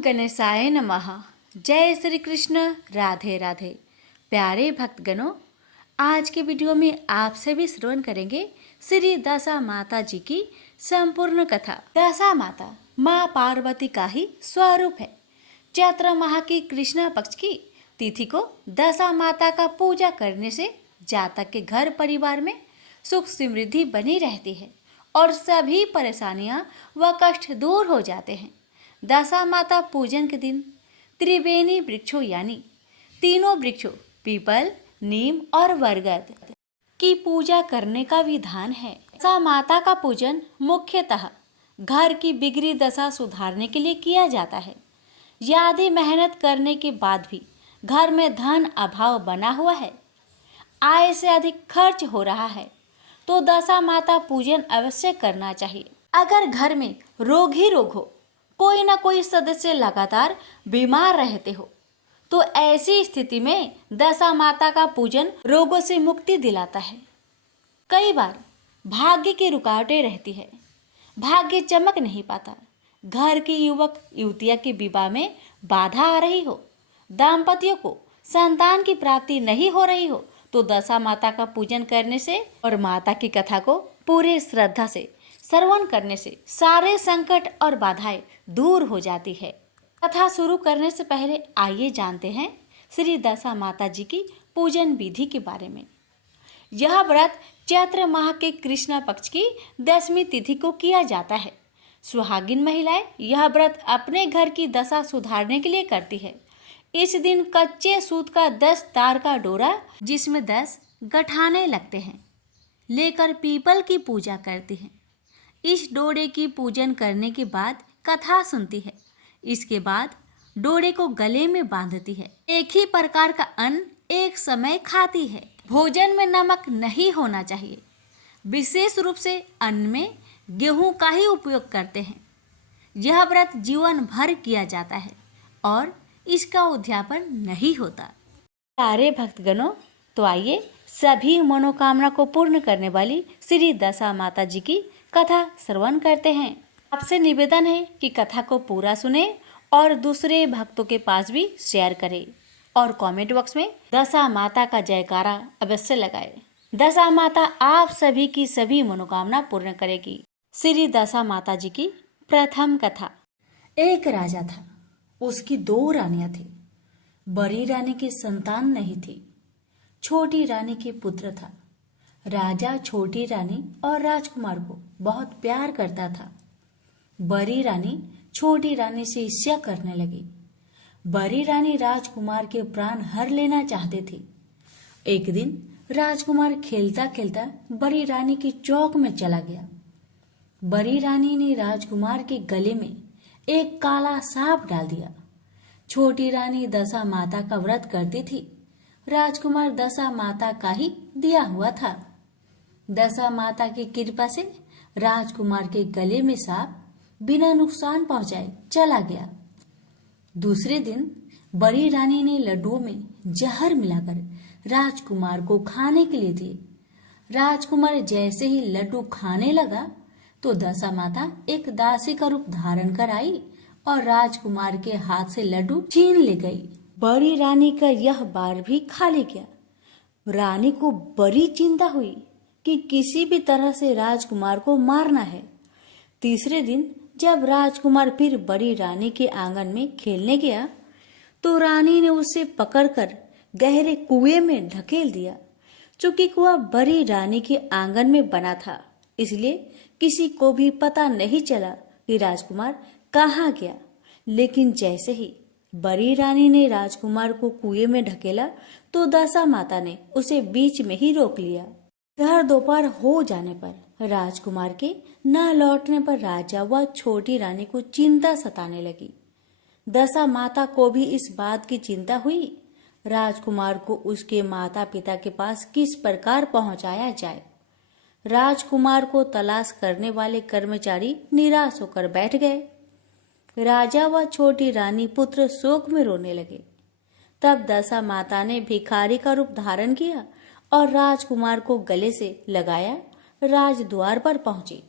गणेशाय नमः। जय श्री कृष्ण। राधे राधे। प्यारे भक्तगणों, आज के वीडियो में आप सभी श्रवण करेंगे श्री दशा माता जी की संपूर्ण कथा। दशा माता माँ पार्वती का ही स्वरूप है। चैत्र माह की कृष्ण पक्ष की तिथि को दशा माता का पूजा करने से जातक के घर परिवार में सुख समृद्धि बनी रहती है और सभी परेशानियां व कष्ट दूर हो जाते हैं। दशा माता पूजन के दिन त्रिवेणी वृक्षों यानी तीनों वृक्षों पीपल, नीम और बरगद की पूजा करने का विधान है। दशा माता का पूजन मुख्यतः घर की बिगड़ी दशा सुधारने के लिए किया जाता है। यदि मेहनत करने के बाद भी घर में धन अभाव बना हुआ है, आय से अधिक खर्च हो रहा है, तो दशा माता पूजन अवश्य करना चाहिए। अगर घर में रोग ही रोग हो, कोई ना कोई सदस्य लगातार बीमार रहते हो, तो ऐसी स्थिति में दशा माता का पूजन रोगों से मुक्ति दिलाता है। कई बार भाग्य की रुकावटें रहती है, भाग्य चमक नहीं पाता, घर के युवक युवतिया के विवाह में बाधा आ रही हो, दाम्पत्यों को संतान की प्राप्ति नहीं हो रही हो, तो दशा माता का पूजन करने से और माता की कथा को पूरे श्रद्धा से श्रवण करने से सारे संकट और बाधाएं दूर हो जाती है। कथा शुरू करने से पहले आइए जानते हैं श्री दशा माता जी की पूजन विधि के बारे में। यह व्रत चैत्र माह के कृष्ण पक्ष की 10वीं तिथि को किया जाता है। सुहागिन महिलाएं यह व्रत अपने घर की दशा सुधारने के लिए करती है। इस दिन कच्चे सूत का 10 तार का डोरा, जिसमें 10 गठाने लगते हैं, लेकर पीपल की पूजा करती हैं। इस डोरे की पूजन करने के बाद कथा सुनती है। इसके बाद डोरे को गले में बांधती है। एक ही प्रकार का अन्न एक समय खाती है। भोजन में नमक नहीं होना चाहिए। विशेष रूप से अन्न में गेहूं का ही उपयोग करते हैं। यह व्रत जीवन भर किया जाता है और इसका उद्यापन नहीं होता। प्यारे भक्तगणों, तो आइए सभी मनोकामना को पूर्ण करने वाली श्री दशा माता जी की कथा श्रवण करते हैं। आपसे निवेदन है कि कथा को पूरा सुने और दूसरे भक्तों के पास भी शेयर करें और कमेंट बॉक्स में दशा माता का जयकारा अवश्य लगाए। दशा माता आप सभी की सभी मनोकामना पूर्ण करेगी। श्री दशा माता जी की प्रथम कथा। एक राजा था, उसकी 2 रानियां थी। बड़ी रानी की संतान नहीं थी, छोटी रानी के पुत्र था। राजा छोटी रानी और राजकुमार को बहुत प्यार करता था। बड़ी रानी छोटी रानी से ईर्ष्या करने लगी। बड़ी रानी राजकुमार के प्राण हर लेना चाहती थी। एक दिन राजकुमार खेलता खेलता बड़ी रानी की चौक में चला गया। बड़ी रानी ने राजकुमार के गले में एक काला सांप डाल दिया। छोटी रानी दशा माता का व्रत करती थी। राजकुमार दशा माता का ही दिया हुआ था। दशा माता की कृपा से राजकुमार के गले में सांप बिना नुकसान पहुंचाए चला गया। दूसरे दिन बड़ी रानी ने लड्डुओं में जहर मिलाकर राजकुमार को खाने के लिए दिए। राजकुमार जैसे ही लड्डू खाने लगा तो दशा माता एक दासी का रूप धारण कर आई और राजकुमार के हाथ से लड्डू छीन ले गई। बड़ी रानी का यह बार भी खाली गया। रानी को बड़ी चिंता हुई कि किसी भी तरह से राजकुमार को मारना है। तीसरे दिन जब राजकुमार फिर बड़ी रानी के आंगन में खेलने गया तो रानी ने उसे पकड़कर गहरे कुएं में ढकेल दिया। चूंकि कुआं बड़ी रानी के आंगन में बना था, इसलिए किसी को भी पता नहीं चला कि राजकुमार कहाँ गया। लेकिन जैसे ही बड़ी रानी ने राजकुमार को कुएं में ढकेला तो दशा माता ने उसे बीच में ही रोक लिया। इधर दोपहर हो जाने पर राजकुमार के न लौटने पर राजा व छोटी रानी को चिंता सताने लगी। दशा माता को भी इस बात की चिंता हुई, राजकुमार को उसके माता पिता के पास किस प्रकार पहुंचाया जाए। राजकुमार को तलाश करने वाले कर्मचारी निराश होकर बैठ गए। राजा व छोटी रानी पुत्र शोक में रोने लगे। तब दशा माता ने भिखारी का रूप धारण किया और राजकुमार को गले से लगाया राजद्वार पर पहुंची।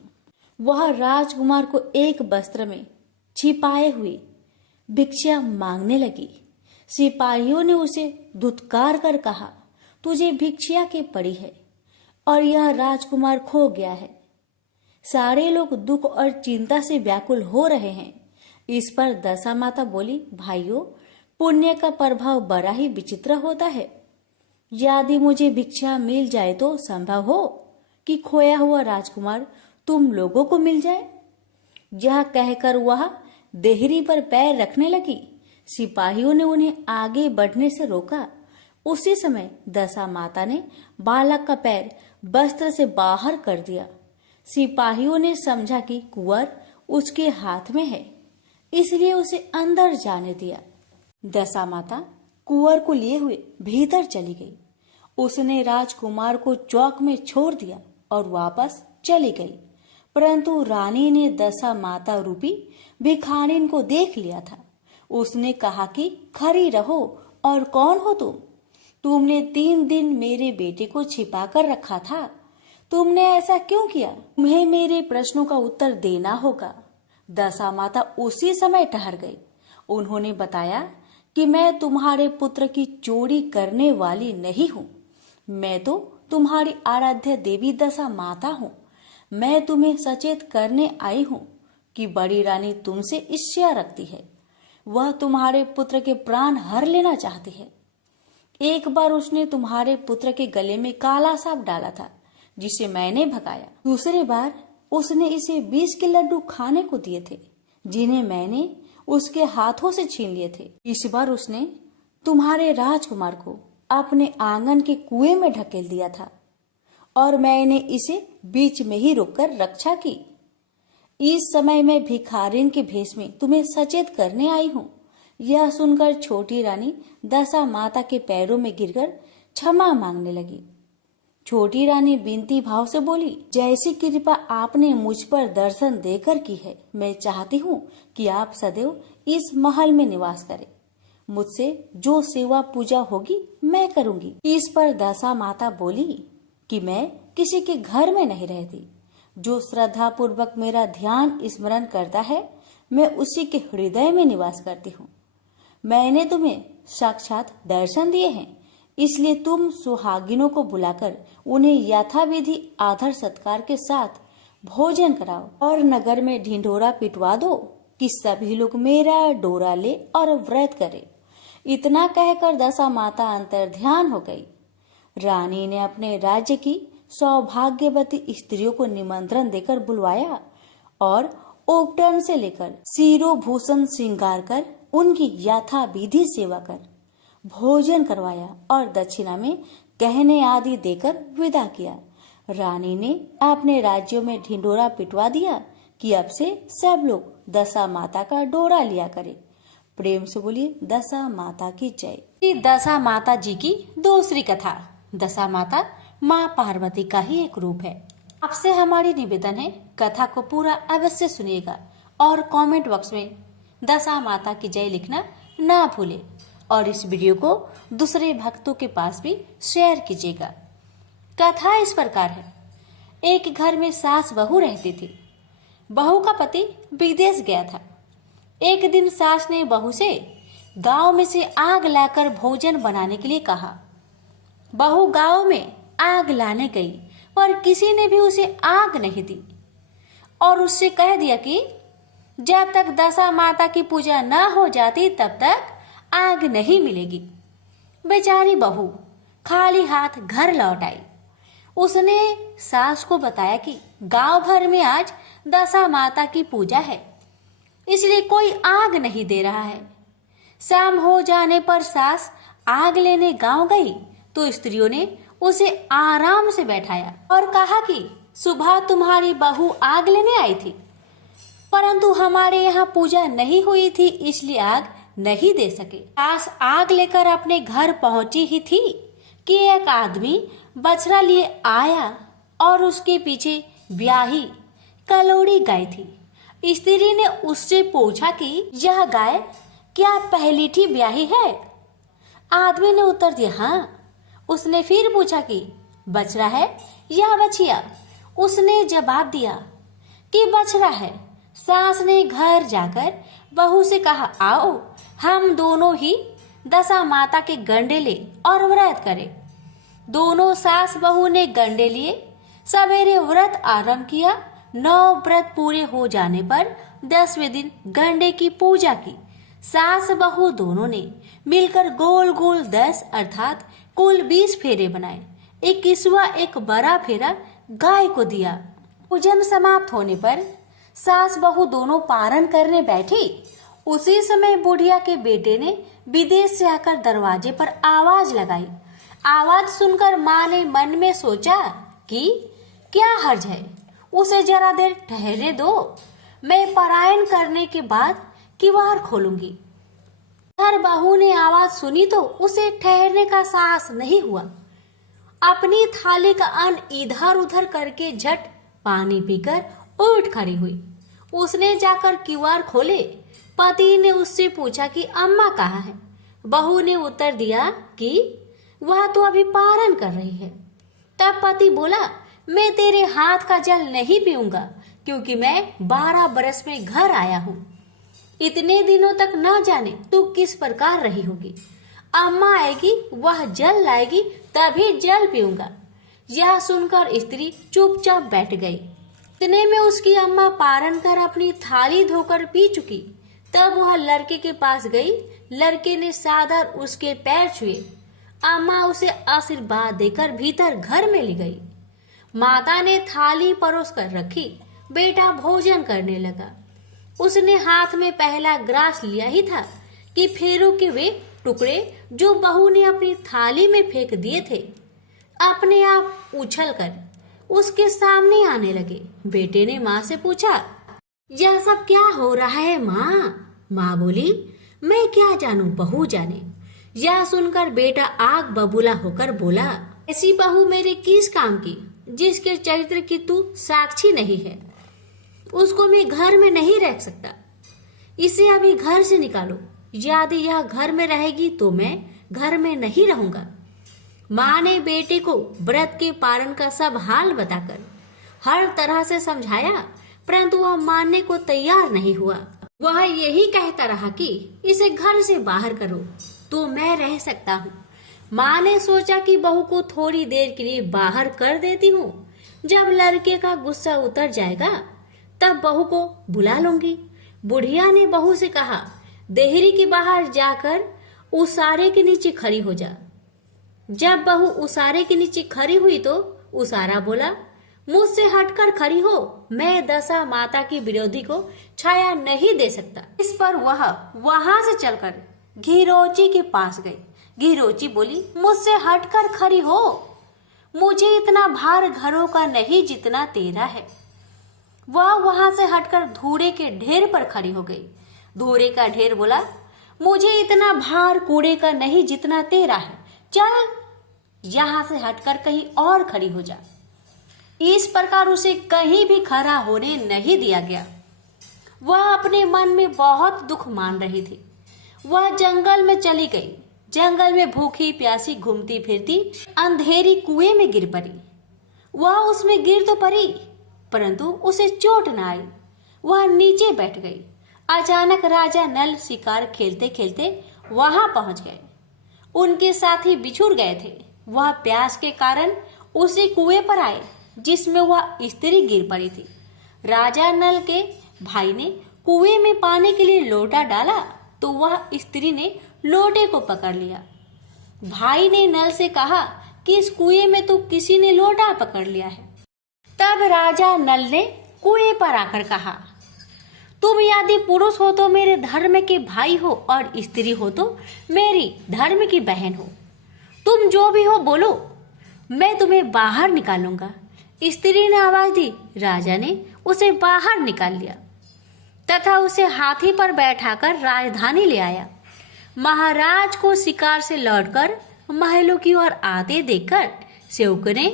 वह राजकुमार को एक वस्त्र में छिपाए हुए भिक्षा मांगने लगी। सिपाहियों ने उसे धुतकार कर कहा, तुझे भिक्षा के पड़ी है और यह राजकुमार खो गया है। सारे लोग दुख और चिंता से व्याकुल हो रहे हैं। इस पर दशा माता बोली, भाइयों, पुण्य का प्रभाव बड़ा ही विचित्र होता है। यदि मुझे भिक्षा मिल जाए तो संभव हो कि खोया हुआ राजकुमार तुम लोगों को मिल जाए। यह कहकर वह देहरी पर पैर रखने लगी। सिपाहियों ने उन्हें आगे बढ़ने से रोका। उसी समय दशा माता ने बालक का पैर वस्त्र से बाहर कर दिया। सिपाहियों ने समझा कि कुंवर उसके हाथ में है, इसलिए उसे अंदर जाने दिया। दशा माता कुंवर को लिए हुए भीतर चली गई। उसने राजकुमार को चौक में छोड़ दिया और वापस चली गई। परंतु रानी ने दशा माता रूपी भिखारिन को देख लिया था। उसने कहा कि खड़ी रहो, और कौन हो तुम? तुमने 3 दिन मेरे बेटे को छिपा कर रखा था। तुमने ऐसा क्यों किया? तुम्हें मेरे प्रश्नों का उत्तर देना होगा। दशा माता उसी समय ठहर गई। उन्होंने बताया कि मैं तुम्हारे पुत्र की चोरी करने वाली नहीं हूँ। मैं तो तुम्हारी आराध्य देवी दशा माता हूँ। मैं तुम्हें सचेत करने आई हूँ कि बड़ी रानी तुमसे ईर्ष्या रखती है। वह तुम्हारे पुत्र के प्राण हर लेना चाहती है। एक बार उसने तुम्हारे पुत्र के गले में काला सांप डाला था, जिसे मैंने भगाया। दूसरी बार उसने इसे 20 के लड्डू खाने को दिए थे, जिन्हें मैंने उसके हाथों से छीन लिए थे। इस बार उसने तुम्हारे राजकुमार को अपने आंगन के कुएं में ढकेल दिया था और मैंने इसे बीच में ही रोककर रक्षा की। इस समय मैं भिखारिन के भेष में तुम्हें सचेत करने आई हूँ। यह सुनकर छोटी रानी दशा माता के पैरों में गिरकर क्षमा मांगने लगी। छोटी रानी विनती भाव से बोली, जैसी कृपा आपने मुझ पर दर्शन देकर की है, मैं चाहती हूँ कि आप सदैव इस महल में निवास करें। मुझसे जो सेवा पूजा होगी मैं करूंगी। इस पर दशा माता बोली कि मैं किसी के घर में नहीं रहती। जो श्रद्धा पूर्वक मेरा ध्यान स्मरण करता है, मैं उसी के हृदय में निवास करती हूँ। मैंने तुम्हें साक्षात दर्शन दिए हैं, इसलिए तुम सुहागिनों को बुलाकर उन्हें यथाविधि आदर सत्कार के साथ भोजन कराओ और नगर में ढिंढोरा पिटवा दो कि सभी लोग मेरा डोरा ले और व्रत करे। इतना कहकर दशा माता अंतर ध्यान हो गई। रानी ने अपने राज्य की सौभाग्यवती स्त्रियों को निमंत्रण देकर बुलवाया और उपटन से लेकर सिरो भूषण श्रृंगार कर उनकी यथाविधि सेवा कर भोजन करवाया और दक्षिणा में गहने आदि देकर विदा किया। रानी ने अपने राज्यों में ढिंडोरा पिटवा दिया कि अब से सब लोग दशा माता का डोरा लिया करे। प्रेम से बोलिए दशा माता की जय। दशा माता जी की दूसरी कथा। दशा माता माँ पार्वती का ही एक रूप है। आपसे हमारी निवेदन है, कथा को पूरा अवश्य सुनिएगा और कमेंट बॉक्स में दशा माता की जय लिखना ना भूले और इस वीडियो को दूसरे भक्तों के पास भी शेयर कीजिएगा। कथा इस प्रकार है। एक घर में सास बहू रहती थी। बहू का पति विदेश गया था। एक दिन सास ने बहू से गांव में से आग लाकर भोजन बनाने के लिए कहा। बहू गांव में आग लाने गई पर किसी ने भी उसे आग नहीं दी और उससे कह दिया कि जब तक दशा माता की पूजा न हो जाती तब तक आग नहीं मिलेगी। बेचारी बहू खाली हाथ घर लौट आई। उसने सास को बताया कि गांव भर में आज दशा माता की पूजा है, इसलिए कोई आग नहीं दे रहा है। शाम हो जाने पर सास आग लेने गांव गई तो स्त्रियों ने उसे आराम से बैठाया और कहा कि सुबह तुम्हारी बहू आग लेने आई थी, परंतु हमारे यहाँ पूजा नहीं हुई थी, इसलिए आग नहीं दे सके। सास आग लेकर अपने घर पहुंची ही थी कि एक आदमी बछड़ा लिए आया और उसके पीछे ब्याही कलोड़ी गाय थी। स्त्री ने उससे पूछा कि यह गाय क्या पहलीठी ब्याही है? आदमी ने उत्तर दिया हाँ। उसने फिर पूछा कि बछड़ा है या बछिया? उसने जवाब दिया कि बछड़ा है। सास ने घर जाकर बहू से कहा, आओ हम दोनों ही दशा माता के गंडे ले और व्रत करें। दोनों सास बहू ने गंडे लिए, सवेरे व्रत आरंभ किया। 9 व्रत पूरे हो जाने पर 10वें दिन गंडे की पूजा की। सास बहू दोनों ने मिलकर गोल गोल 10 अर्थात कुल 20 फेरे बनाए। 21वां एक बड़ा फेरा गाय को दिया। पूजन समाप्त होने पर सास बहू दोनों पारण करने बैठी। उसी समय बुढ़िया के बेटे ने विदेश से आकर दरवाजे पर आवाज लगाई। आवाज सुनकर माँ ने मन में सोचा कि क्या हर्ज है, उसे जरा देर ठहरने दो, मैं पारायण करने के बाद किवाड़ खोलूंगी। हर बहू ने आवाज सुनी तो उसे ठहरने का साहस नहीं हुआ। अपनी थाली का अन्न इधर उधर करके झट पानी पीकर उठ खड़ी हुई। उसने जाकर किवाड़ खोले। पति ने उससे पूछा कि अम्मा कहाँ है। बहू ने उत्तर दिया कि वह तो अभी पारण कर रही है। तब पति बोला, मैं तेरे हाथ का जल नहीं पीऊंगा, क्योंकि मैं 12 बरस में घर आया हूँ। इतने दिनों तक न जाने तू किस प्रकार रही होगी। अम्मा आएगी, वह जल लाएगी, तभी जल पीऊंगा। यह सुनकर स्त्री चुपचाप बैठ गई। इतने में उसकी अम्मा पारण कर अपनी थाली धोकर पी चुकी। तब वह लड़के के पास गई। लड़के ने सादर उसके पैर छुए। अम्मा उसे आशीर्वाद देकर भीतर घर में ले गई। माता ने थाली परोस कर रखी। बेटा भोजन करने लगा। उसने हाथ में पहला ग्रास लिया ही था कि फेरों के वे टुकड़े जो बहू ने अपनी थाली में फेंक दिए थे अपने आप उछलकर उसके सामने आने लगे। बेटे ने माँ से पूछा, यह सब क्या हो रहा है माँ? माँ बोली, मैं क्या जानूं, बहू जाने। यह सुनकर बेटा आग बबूला होकर बोला, ऐसी बहू मेरे किस काम की जिसके चरित्र की तू साक्षी नहीं है। उसको मैं घर में नहीं रख सकता। इसे अभी घर से निकालो। यदि यह घर में रहेगी तो मैं घर में नहीं रहूंगा। माँ ने बेटे को व्रत के पारण का सब हाल बताकर हर तरह से समझाया, परंतु वह मानने को तैयार नहीं हुआ। वह यही कहता रहा कि इसे घर से बाहर करो तो मैं रह सकता हूँ। माँ ने सोचा कि बहू को थोड़ी देर के लिए बाहर कर देती हूँ। जब लड़के का गुस्सा उतर जाएगा तब बहू को बुला लूंगी। बुढ़िया ने बहू से कहा, देहरी के बाहर जाकर उसारे के नीचे खड़ी हो जा। जब बहू उसारे के नीचे खड़ी हुई तो उसारा बोला, मुझसे हटकर खड़ी हो, मैं दशा माता की विरोधी को छाया नहीं दे सकता। इस पर वह वहां से चलकर घिरोची के पास गई। घिरोची बोली, मुझसे हटकर खड़ी हो, मुझे इतना भार घरों का नहीं जितना तेरा है। वह वहां से हटकर धूड़े के ढेर पर खड़ी हो गई। धूड़े का ढेर बोला, मुझे इतना भार कूड़े का नहीं जितना तेरा है, चल यहाँ से हटकर कहीं और खड़ी हो जा। इस प्रकार उसे कहीं भी खड़ा होने नहीं दिया गया। वह अपने मन में बहुत दुख मान रही थी। वह जंगल में चली गई। जंगल में भूखी प्यासी घूमती फिरती अंधेरी कुएं में गिर पड़ी। वह उसमें गिर तो पड़ी, परंतु उसे चोट न आई। वह नीचे बैठ गई। अचानक राजा नल शिकार खेलते खेलते वहां पहुंच गए। उनके साथी बिछुड़ गए थे। वह प्यास के कारण उसी कुएं पर आए जिसमें वह स्त्री गिर पड़ी थी। राजा नल के भाई ने कुएं में पानी के लिए लोटा डाला तो वह स्त्री ने लोटे को पकड़ लिया। भाई ने नल से कहा कि इस कुएं में तो किसी ने लोटा पकड़ लिया है। तब राजा नल ने कुएं पर आकर कहा, तुम यदि पुरुष हो तो मेरे धर्म के भाई हो और स्त्री हो तो मेरी धर्म की बहन हो। तुम जो भी हो बोलो, मैं तुम्हें बाहर निकालूंगा। स्त्री ने आवाज दी। राजा ने उसे बाहर निकाल लिया तथा उसे हाथी पर बैठाकर राजधानी ले आया। महाराज को शिकार से लौटकर महलों की ओर आते देखकर सेवकों ने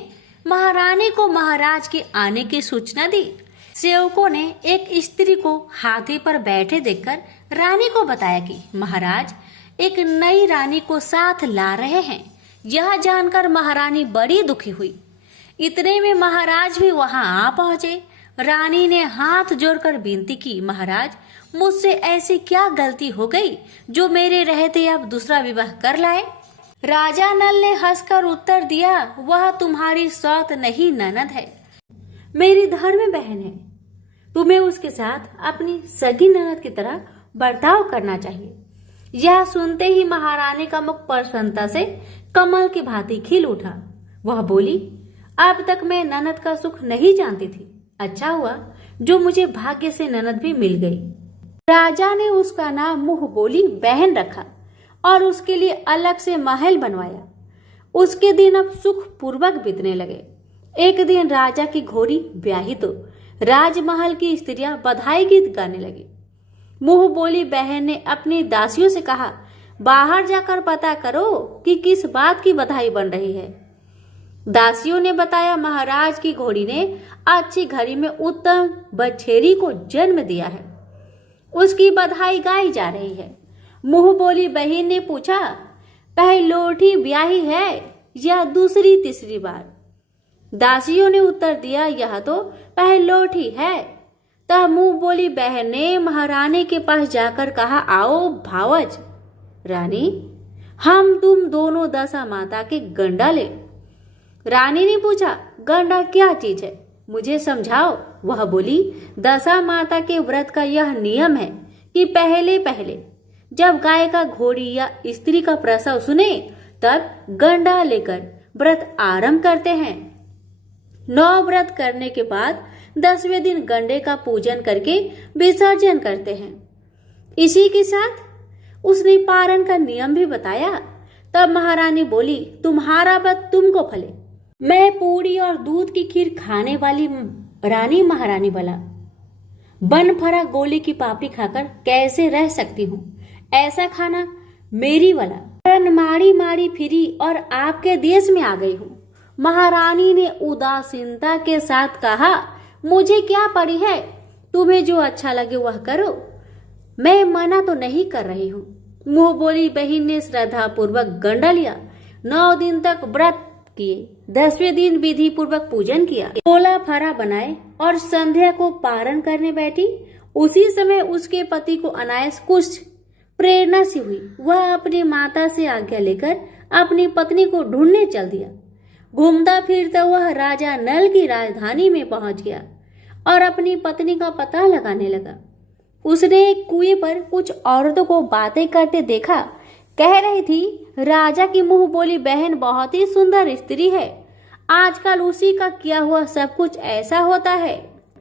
महारानी को महाराज के आने की सूचना दी। सेवकों ने एक स्त्री को हाथी पर बैठे देखकर रानी को बताया कि महाराज एक नई रानी को साथ ला रहे हैं। यह जानकर महारानी बड़ी दुखी हुई। इतने में महाराज भी वहां आ पहुंचे। रानी ने हाथ जोड़कर विनती की, महाराज मुझसे ऐसी क्या गलती हो गई जो मेरे रहते आप दूसरा विवाह कर लाए? राजा नल ने हंसकर उत्तर दिया, वह तुम्हारी सौत नहीं ननद है, मेरी धर्म बहन है। तुम्हें उसके साथ अपनी सगी ननद की तरह बर्ताव करना चाहिए। यह सुनते ही महारानी का मुख प्रसन्नता से कमल की भांति खिल उठा। वह बोली, अब तक मैं ननद का सुख नहीं जानती थी। अच्छा हुआ जो मुझे भाग्य से ननद भी मिल गई। राजा ने उसका नाम मुंह बोली बहन रखा और उसके लिए अलग से महल बनवाया। उसके दिन अब सुख पूर्वक बीतने लगे। एक दिन राजा की घोड़ी ब्याही तो राजमहल की स्त्रियां बधाई गीत गाने लगी। मुंह बोली बहन ने अपनी दासियों से कहा, बाहर जाकर पता करो कि किस बात की बधाई बन रही है। दासियों ने बताया, महाराज की घोड़ी ने अच्छी घड़ी में उत्तम बछेरी को जन्म दिया है, उसकी बधाई गाई जा रही है। मुंह बोली बहन ने पूछा, पहलोठी ब्याही है या दूसरी तीसरी बार? दासियों ने उत्तर दिया, यह तो पहलोठी है। तब मुंह बोली बहन ने महारानी के पास जाकर कहा, आओ भावज रानी, हम तुम दोनों दशा माता के गंडा ले। रानी ने पूछा, गंडा क्या चीज है, मुझे समझाओ। वह बोली, दशा माता के व्रत का यह नियम है कि पहले पहले जब गाय का घोड़ी या स्त्री का प्रसव सुने तब गंडा लेकर व्रत आरंभ करते हैं। 9 व्रत करने के बाद 10वें दिन गंडे का पूजन करके विसर्जन करते हैं। इसी के साथ उसने पारण का नियम भी बताया। तब महारानी बोली, तुम्हारा व्रत तुमको फले। मैं पूरी और दूध की खीर खाने वाली रानी महारानी भला बन फरा गोली की पापड़ी खाकर कैसे रह सकती हूँ? ऐसा खाना मेरी वाला मारी मारी फिरी और आपके देश में आ गई हूँ। महारानी ने उदासीनता के साथ कहा, मुझे क्या पड़ी है, तुम्हें जो अच्छा लगे वह करो, मैं मना तो नहीं कर रही हूँ। मुंह बोली बहन ने श्रद्धा पूर्वक गंडा लिया। 9 दिन तक व्रत किए। 10वें दिन विधि पूर्वक पूजन किया, गोला फरा बनाए और संध्या को पारण करने बैठी। उसी समय उसके पति को अनायास कुछ प्रेरणा सी हुई। वह अपनी माता से आज्ञा लेकर अपनी पत्नी को ढूंढने चल दिया। घूमता फिरता वह राजा नल की राजधानी में पहुंच गया और अपनी पत्नी का पता लगाने लगा। उसने एक कुएं पर कुछ औरतों को बातें करते देखा। कह रही थी, राजा की मुंह बोली बहन बहुत ही सुंदर स्त्री है, आजकल उसी का किया हुआ सब कुछ ऐसा होता है।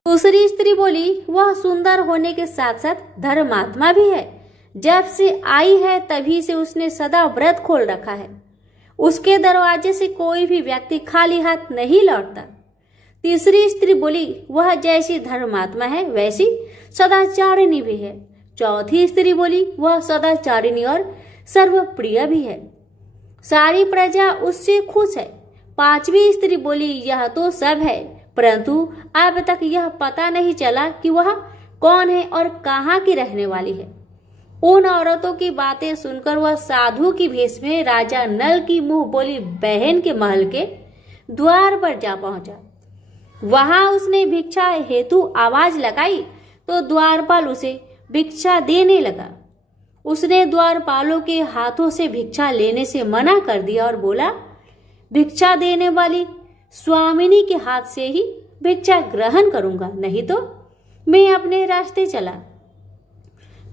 दूसरी स्त्री बोली, वह सुंदर होने के साथ साथ धर्मात्मा भी है, जब से आई है तभी से उसने सदा व्रत खोल रखा है, उसके दरवाजे से कोई भी व्यक्ति खाली हाथ नहीं लौटता। तीसरी स्त्री बोली, वह जैसी धर्मात्मा है वैसी सदाचारिणी भी है। चौथी स्त्री बोली, वह सदाचारिणी और सर्वप्रिय भी है, सारी प्रजा उससे खुश है। 5वीं स्त्री बोली, यह तो सब है, परंतु अब तक यह पता नहीं चला कि वह कौन है और कहाँ की रहने वाली है। उन औरतों की बातें सुनकर वह साधु की भेष में राजा नल की मुंह बोली बहन के महल के द्वार पर जा पहुंचा। वहां उसने भिक्षा हेतु आवाज लगाई तो द्वारपाल उसे भिक्षा देने लगा। उसने द्वारपालों के हाथों से भिक्षा लेने से मना कर दिया और बोला, भिक्षा देने वाली स्वामिनी के हाथ से ही भिक्षा ग्रहण करूंगा, नहीं तो मैं अपने रास्ते चला।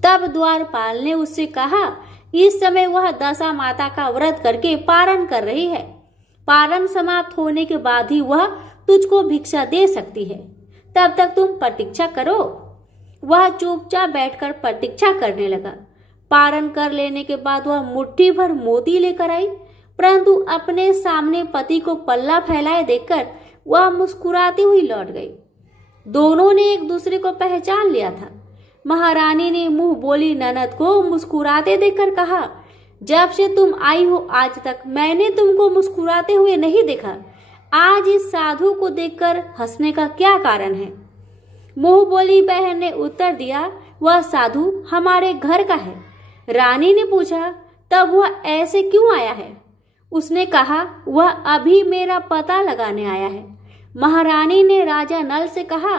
तब द्वारपाल ने उससे कहा, इस समय वह दशा माता का व्रत करके पारण कर रही है, पारण समाप्त होने के बाद ही वह तुझको भिक्षा दे सकती है, तब तक तुम प्रतीक्षा करो। वह चुपचाप बैठकर प्रतीक्षा करने लगा। पारण कर लेने के बाद वह मुट्ठी भर मोती लेकर आई, परंतु अपने सामने पति को पल्ला फैलाए देखकर वह मुस्कुराती हुई लौट गई। दोनों ने एक दूसरे को पहचान लिया था। महारानी ने मुंह बोली ननद को मुस्कुराते देखकर कहा, जब से तुम आई हो आज तक मैंने तुमको मुस्कुराते हुए नहीं देखा, आज इस साधु को देखकर हंसने का क्या कारण है? मुंह बोली बहन ने उत्तर दिया, वह साधु हमारे घर का है। रानी ने पूछा, तब वह ऐसे क्यों आया है? उसने कहा, वह अभी मेरा पता लगाने आया है। महारानी ने राजा नल से कहा,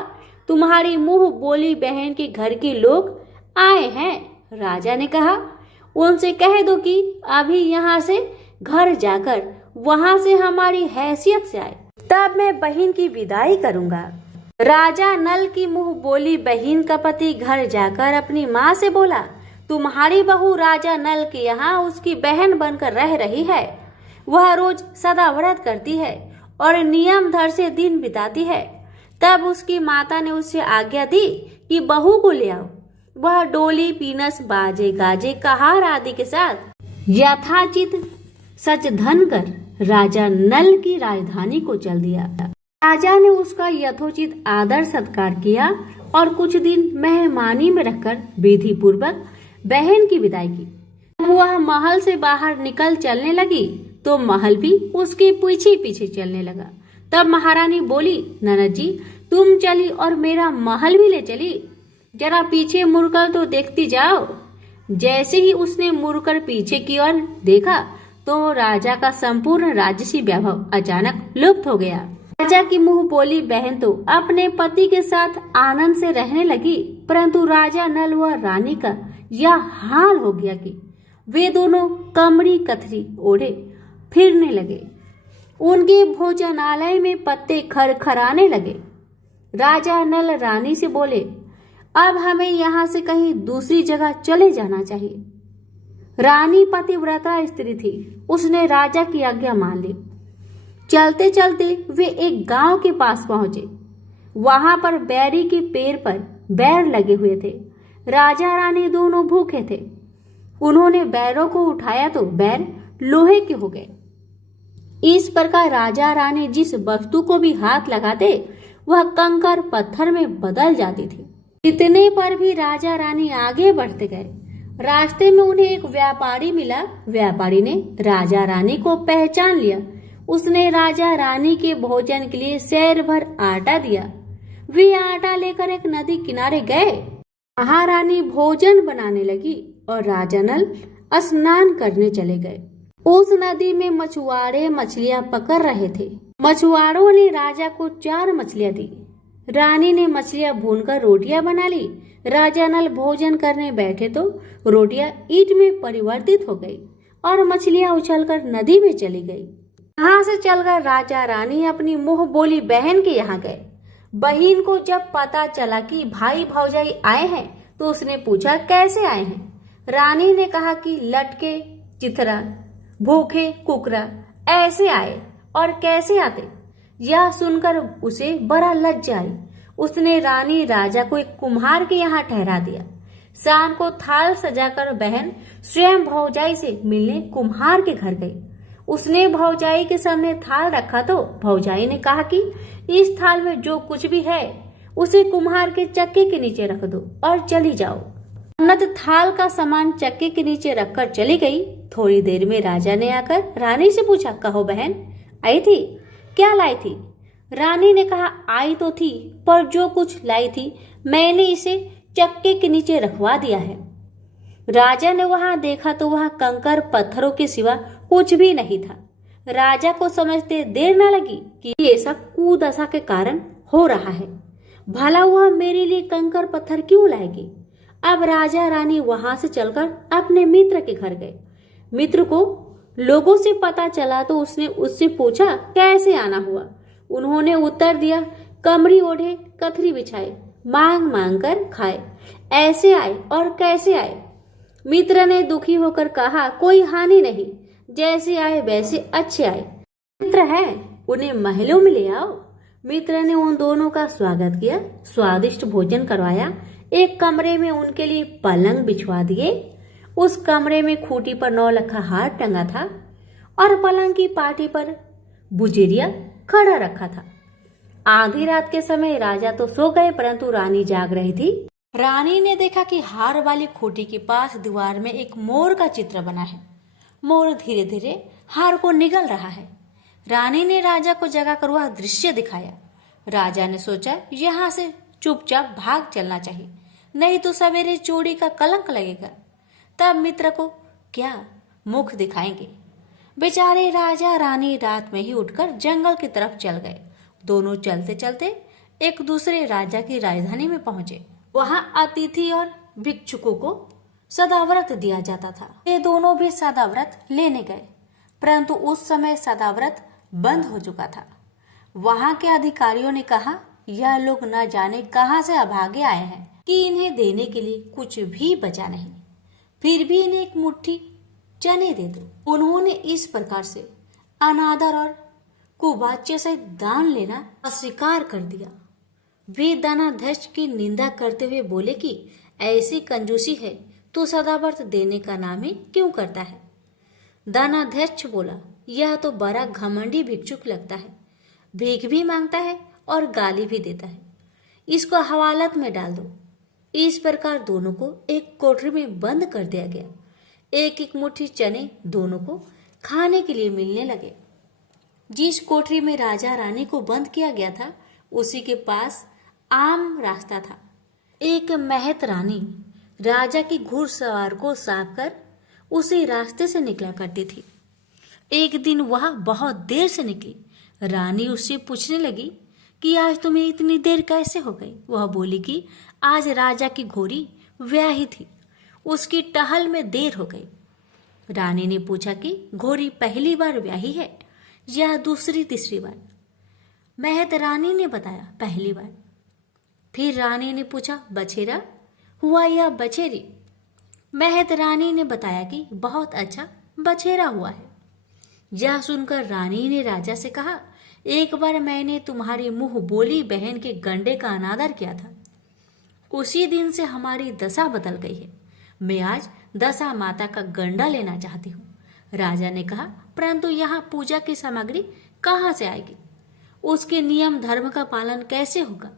तुम्हारी मुंह बोली बहन के घर के लोग आए हैं, राजा ने कहा। उनसे कह दो कि अभी यहाँ से घर जाकर वहां से हमारी हैसियत से आए, तब मैं बहन की विदाई करूंगा। राजा नल की मुंह बोली बहन का पति घर जाकर अपनी माँ से बोला, तुम्हारी बहू राजा नल के यहाँ उसकी बहन बनकर रह रही है। वह रोज सदा व्रत करती है और नियम धर से दिन बिताती है। तब उसकी माता ने उससे आज्ञा दी कि बहू को ले आओ। वह डोली, पीनस, बाजे गाजे, कहार आदि के साथ यथाचित सच धन कर राजा नल की राजधानी को चल दिया। राजा ने उसका यथोचित आदर सत्कार किया और कुछ दिन मेहमानी में रखकर विधि पूर्वक बहन की विदाई की। जब वह महल से बाहर निकल चलने लगी तो महल भी उसके पीछे पीछे चलने लगा। तब महारानी बोली, ननद जी तुम चली और मेरा महल भी ले चली, जरा पीछे मुड़कर तो देखती जाओ। जैसे ही उसने मुड़कर पीछे की ओर देखा तो राजा का संपूर्ण राजसी वैभव अचानक लुप्त हो गया। राजा की मुंह बोली बहन तो अपने पति के साथ आनंद से रहने लगी, परंतु राजा नल व रानी का यह हाल हो गया कि वे दोनों कमरी कथरी ओढ़े फिरने लगे। उनके भोजनालय में पत्ते खरखराने लगे। राजा नल रानी से बोले, अब हमें यहाँ से कहीं दूसरी जगह चले जाना चाहिए। रानी पतिव्रता स्त्री थी, उसने राजा की आज्ञा मान ली। चलते चलते वे एक गांव के पास पहुंचे। वहां पर बैरी के पेड़ पर बैर लगे हुए थे। राजा रानी दोनों भूखे थे। उन्होंने बैरों को उठाया तो बैर लोहे के हो गए। इस प्रकार राजा रानी जिस वस्तु को भी हाथ लगाते वह कंकर पत्थर में बदल जाती थी। इतने पर भी राजा रानी आगे बढ़ते गए। रास्ते में उन्हें एक व्यापारी मिला। व्यापारी ने राजा रानी को पहचान लिया। उसने राजा रानी के भोजन के लिए सैर भर आटा दिया। वे आटा लेकर एक नदी किनारे गए। महारानी भोजन बनाने लगी और राजा नल स्नान करने चले गए। उस नदी में मछुआरे मछलियां पकड़ रहे थे। मछुआरों ने राजा को 4 मछलियां दी। रानी ने मछलियां भूनकर रोटियां बना ली। राजा नल भोजन करने बैठे तो रोटियां ईंट में परिवर्तित हो गई और मछलियां उछलकर नदी में चली गई। यहाँ से चलकर राजा रानी अपनी मुंह बोली बहन के यहाँ गए। बहन को जब पता चला कि भाई भौजाई आए हैं तो उसने पूछा, कैसे आए हैं? रानी ने कहा कि लटके, चिथरा, भूखे, कुकरा ऐसे आए। और कैसे आते? यह सुनकर उसे बड़ा लज्जा आई। उसने रानी राजा को एक कुम्हार के यहाँ ठहरा दिया। शाम को थाल सजाकर बहन स्वयं भौजाई से मिलने कुम्हार के घर गई। उसने भौजाई के सामने थाल रखा तो भौजाई ने कहा कि इस थाल में जो कुछ भी है उसे कुम्हार के चक्के के नीचे रख दो और चली जाओ। ननद थाल का सामान चक्के के नीचे रखकर चली गई। थोड़ी देर में राजा ने आकर रानी से पूछा, कहो बहन आई थी, क्या लाई थी? रानी ने कहा, आई तो थी पर जो कुछ लाई थी मैंने इसे चक्के के नीचे रखवा दिया है। राजा ने वहां देखा तो वहां कंकर पत्थरों के सिवा कुछ भी नहीं था। राजा को समझते देर न लगी कि ये सब कुदशा के कारण हो रहा है। भला वह मेरे लिए कंकर पत्थर क्यों लाएगी? अब राजा रानी वहां से चलकर अपने मित्र के घर गए। मित्र को लोगों से पता चला तो उसने उससे पूछा, कैसे आना हुआ? उन्होंने उत्तर दिया, कमरी ओढ़े, कथरी बिछाए, मांग मांग कर खाए, ऐसे आए और कैसे आए? मित्र ने दुखी होकर कहा, कोई हानि नहीं, जैसे आए वैसे अच्छे आए। मित्र है, उन्हें महलों में ले आओ। मित्र ने उन दोनों का स्वागत किया, स्वादिष्ट भोजन करवाया। एक कमरे में उनके लिए पलंग बिछवा दिए। उस कमरे में खूंटी पर 9 लखा हार टंगा था और पलंग की पाटी पर बुजेरिया खड़ा रखा था। आधी रात के समय राजा तो सो गए परंतु रानी जाग रही थी। रानी ने देखा कि हार वाली खूंटी के पास दीवार में एक मोर का चित्र बना है। मोर धीरे धीरे हार को निगल रहा है। रानी ने राजा को जगाकर वह दृश्य दिखाया। राजा ने सोचा, यहाँ से चुपचाप भाग चलना चाहिए, नहीं तो सवेरे चोरी का कलंक लगेगा। तब मित्र को क्या मुख दिखाएंगे। बेचारे राजा रानी रात में ही उठकर जंगल की तरफ चल गए। दोनों चलते चलते एक दूसरे राजा की राजधानी में पहुंचे। वहां अतिथि और भिक्षुकों को सदाव्रत दिया जाता था। ये दोनों भी सदाव्रत लेने गए, परंतु उस समय सदाव्रत बंद हो चुका था। वहां के अधिकारियों ने कहा, यह लोग न जाने कहां से अभागे आए हैं कि इन्हें देने के लिए कुछ भी बचा नहीं, फिर भी इन्हें एक मुट्ठी चने दे दो। उन्होंने इस प्रकार से अनादर और कुवाच्य से दान लेना अस्वीकार कर दिया। वे दानाध्यक्ष की निंदा करते हुए बोले कि ऐसी कंजूसी है तो सदाव्रत देने का नाम ही क्यों करता है। दानाध्यक्ष बोला, यह तो बड़ा घमंडी भिक्षुक लगता है, भीख भी मांगता है और गाली भी देता है, इसको हवालात में डाल दो। इस प्रकार दोनों को एक कोठरी में बंद कर दिया गया। एक एक मुट्ठी चने दोनों को खाने के लिए मिलने लगे। जिस कोठरी में राजा रानी को बंद किया गया था उसी के पास आम रास्ता था। एक महत रानी राजा की घुड़सवार को साफ कर उसी रास्ते से निकला करती थी। एक दिन वह बहुत देर से निकली। रानी उससे पूछने लगी कि आज तुम्हें इतनी देर कैसे हो गई। वह बोली कि आज राजा की घोड़ी ब्याही थी, उसकी टहल में देर हो गई। रानी ने पूछा कि घोड़ी पहली बार ब्याही है या दूसरी तीसरी बार। महत रानी ने बताया, पहली बार। फिर रानी ने पूछा, बछेरा हुआ या बछेरी। महत रानी ने बताया कि बहुत अच्छा बछेरा हुआ है। यह सुनकर रानी ने राजा से कहा, एक बार मैंने तुम्हारी मुंह बोली बहन के गंडे का अनादर किया था, उसी दिन से हमारी दशा बदल गई है। मैं आज दशा माता का गंडा लेना चाहती हूँ। राजा ने कहा, परंतु यहाँ पूजा की सामग्री कहाँ से आएगी, उसके नियम धर्म का पालन कैसे होगा।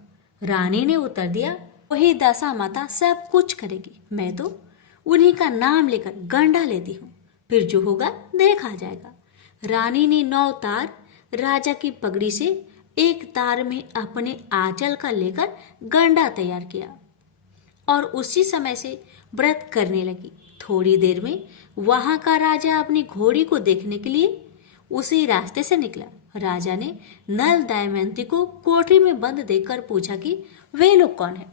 रानी ने उत्तर दिया, वही दशा माता सब कुछ करेगी, मैं तो उन्हीं का नाम लेकर गंडा लेती हूँ, फिर जो होगा देखा जाएगा। रानी ने 9 तार राजा की पगड़ी से एक तार में अपने आंचल का लेकर गंडा तैयार किया और उसी समय से व्रत करने लगी। थोड़ी देर में वहां का राजा अपनी घोड़ी को देखने के लिए उसी रास्ते से निकला। राजा ने नल दमयंती को कोठरी में बंद देखकर पूछा कि वे लोग कौन हैं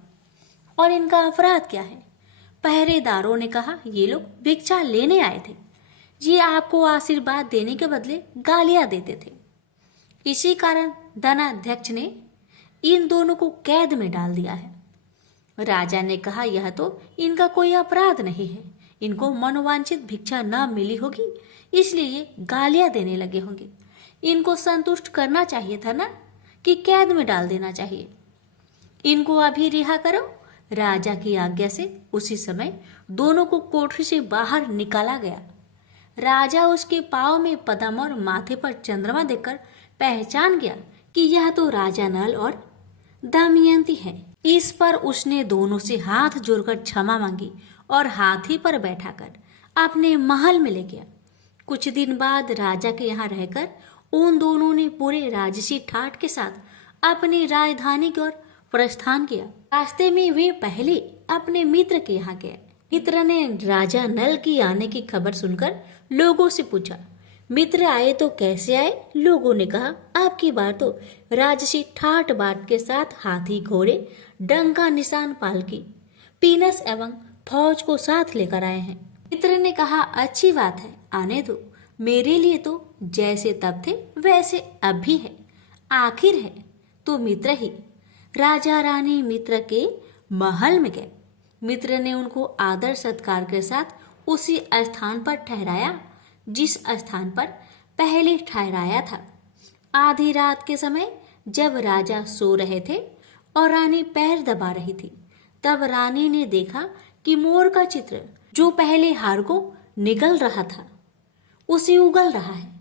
और इनका अपराध क्या है। पहरेदारों ने कहा, ये लोग भिक्षा लेने आए थे, ये आपको आशीर्वाद देने के बदले गालियां देते थे। इसी कारण दानाध्यक्ष ने इन दोनों को कैद में डाल दिया है। राजा ने कहा, यह तो इनका कोई अपराध नहीं है, इनको मनोवांछित भिक्षा न मिली होगी इसलिए ये गालियां देने लगे होंगे। इनको संतुष्ट करना चाहिए था ना, कि कैद में डाल देना चाहिए। इनको अभी रिहा करो। राजा की आज्ञा से उसी समय दोनों को कोठरी से बाहर निकाला गया। राजा उसके पांव में पद्म और माथे पर चंद्रमा देखकर पहचान गया कि यह तो राजा नल और दमयंती है। इस पर उसने दोनों से हाथ जोड़कर क्षमा मांगी और हाथी पर बैठाकर अपने महल में ले गया। कुछ दिन बाद राजा के यहाँ रहकर उन दोनों ने पूरे राजसी ठाट के साथ अपनी राजधानी की ओर प्रस्थान किया। रास्ते में वे पहले अपने मित्र के यहाँ गए। मित्र ने राजा नल की आने की खबर सुनकर लोगों से पूछा, मित्र आए तो कैसे आए। लोगों ने कहा, आपकी बार तो राजसी ठाट बाट के साथ हाथी, घोड़े, डंका निशान पालकी, पीनस एवं फौज को साथ लेकर आए हैं। मित्र ने कहा, अच्छी बात है, आने दो। मेरे लिए तो जैसे तब थे वैसे अब भी है, आखिर है तो मित्र ही। राजा रानी मित्र के महल में गए। मित्र ने उनको आदर सत्कार के साथ उसी स्थान पर ठहराया जिस स्थान पर पहले ठहराया था। आधी रात के समय जब राजा सो रहे थे और रानी पैर दबा रही थी, तब रानी ने देखा कि मोर का चित्र जो पहले हार को निगल रहा था उसे उगल रहा है।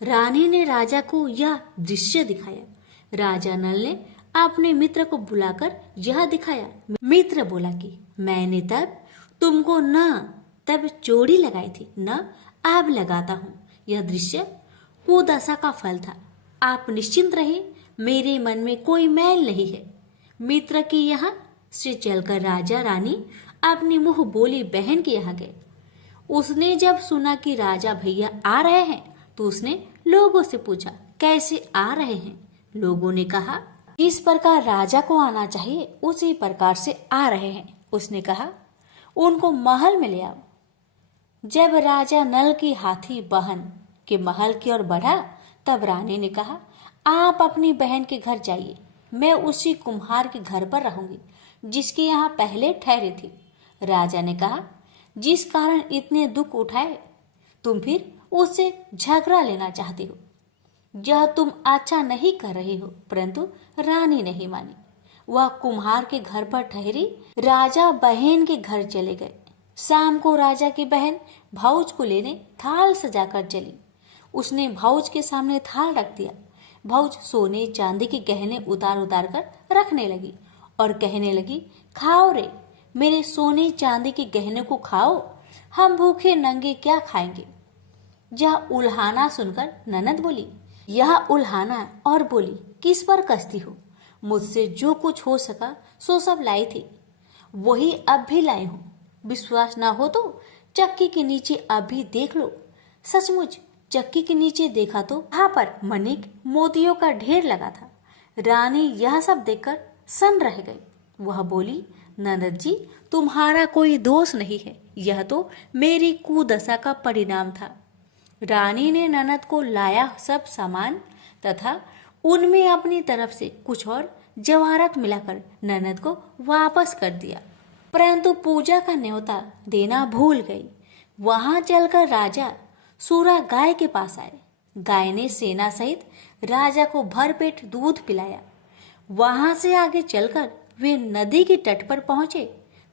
रानी ने राजा को यह दृश्य दिखाया। राजा नल ने अपने मित्र को बुलाकर यह दिखाया। मित्र बोला कि मैंने तब तुमको न तब चोरी लगाई थी, न अब लगाता हूँ। यह दृश्य कुदशा का फल था। आप निश्चिंत रहे, मेरे मन में कोई मैल नहीं है। मित्र की यहाँ से चलकर राजा रानी अपनी मुंह बोली बहन के यहाँ गए। उसने जब सुना कि राजा भैया आ रहे हैं तो उसने लोगों से पूछा, कैसे आ रहे हैं। लोगों ने कहा, इस प्रकार राजा को आना चाहिए उसी प्रकार से आ रहे हैं। उसने कहा, उनको महल में ले आओ। जब राजा नल की हाथी बहन के महल की ओर बढ़ा, तब रानी ने कहा, आप अपनी बहन के घर जाइए, मैं उसी कुम्हार के घर पर रहूंगी जिसके यहाँ पहले ठहरी थी। राजा ने कहा, जिस कारण इतने दुख उठाए, तुम फिर उससे झगड़ा लेना चाहती हो। यह तुम अच्छा नहीं कर रही हो। परंतु रानी नहीं मानी। वह कुम्हार के घर पर ठहरी। राजा बहन के घर चले गए। शाम को राजा की बहन भाऊज को लेने थाल सजाकर चली। उसने भाऊज के सामने थाल रख दिया। भाऊज सोने चांदी के गहने उतार उतार कर रखने लगी और कहने लगी, खाओ रे, मेरे सोने चांदी के गहने को खाओ, हम भूखे नंगे क्या खाएंगे। यह उल्हाना सुनकर ननद बोली, यह उल्हाना, और बोली, किस पर कसती हो। मुझसे जो कुछ हो सका सो सब लाई थी, वही अब भी लाई हूं। विश्वास ना हो तो चक्की के नीचे अभी देख लो। सचमुच चक्की के नीचे देखा तो वहां पर मणिक मोतियों का ढेर लगा था। रानी यह सब देखकर सन रह गई। वह बोली, ननद जी, तुम्हारा कोई दोष नहीं है, यह तो मेरी कुदशा का परिणाम था। रानी ने ननद को लाया सब सामान तथा उनमें अपनी तरफ से कुछ और जवाहरात मिलाकर ननद को वापस कर दिया, परंतु पूजा का न्योता देना भूल गई। वहां चलकर राजा सूरा गाय के पास आए। गाय ने सेना सहित राजा को भरपेट दूध पिलाया। वहां से आगे चलकर वे नदी के तट पर पहुंचे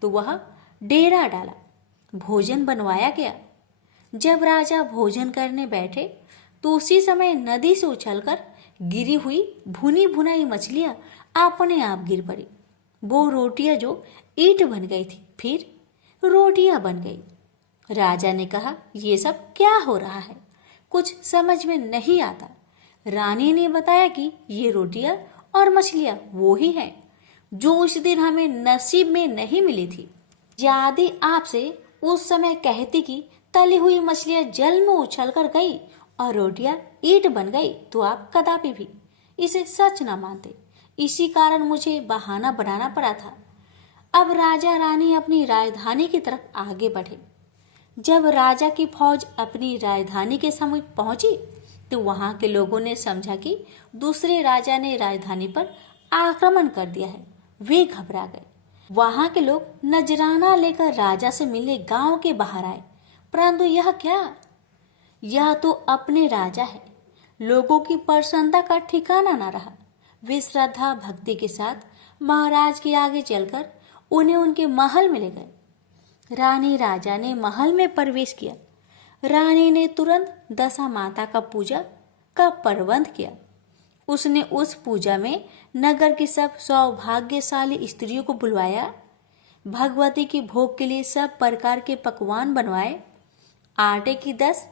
तो वह डेरा डाला। भोजन बनवाया गया। जब राजा भोजन करने बैठे तो उसी समय नदी से उछलकर गिरी हुई भुनी भुनाई मछलियां अपने आप गिर पड़ी। वो रोटियां जो ईंट बन गई थी, फिर रोटियां बन गई। राजा ने कहा, ये सब क्या हो रहा है, कुछ समझ में नहीं आता। रानी ने बताया कि ये रोटियां और मछलियां वो ही हैं जो उस दिन हमें नसीब में नहीं मिली थी। यदि आपसे उस समय कहती कि तली हुई मछलियां जल में उछल कर गई और रोटियां ईंट बन गई तो आप कदापि भी इसे सच न मानते। इसी कारण मुझे बहाना बनाना पड़ा था। अब राजा रानी अपनी राजधानी की तरफ आगे बढ़े। जब राजा की फौज अपनी राजधानी के समीप पहुंची तो वहां के लोगों ने समझा कि दूसरे राजा ने राजधानी पर आक्रमण कर दिया है। वे घबरा गए। वहां के लोग नजराना लेकर राजा से मिलने गांव के बाहर आए, परंतु यह क्या, यह तो अपने राजा है। लोगों की प्रसन्नता का ठिकाना न रहा। वे श्रद्धा भक्ति के साथ महाराज के आगे चलकर उन्हें उनके महल में ले गए। रानी राजा ने महल में प्रवेश किया। रानी ने तुरंत दशा माता का पूजा का प्रबंध किया। उसने उस पूजा में नगर की सब सौभाग्यशाली स्त्रियों को बुलवाया। भगवती की भोग के लिए सब प्रकार के पकवान बनवाए। आटे की 10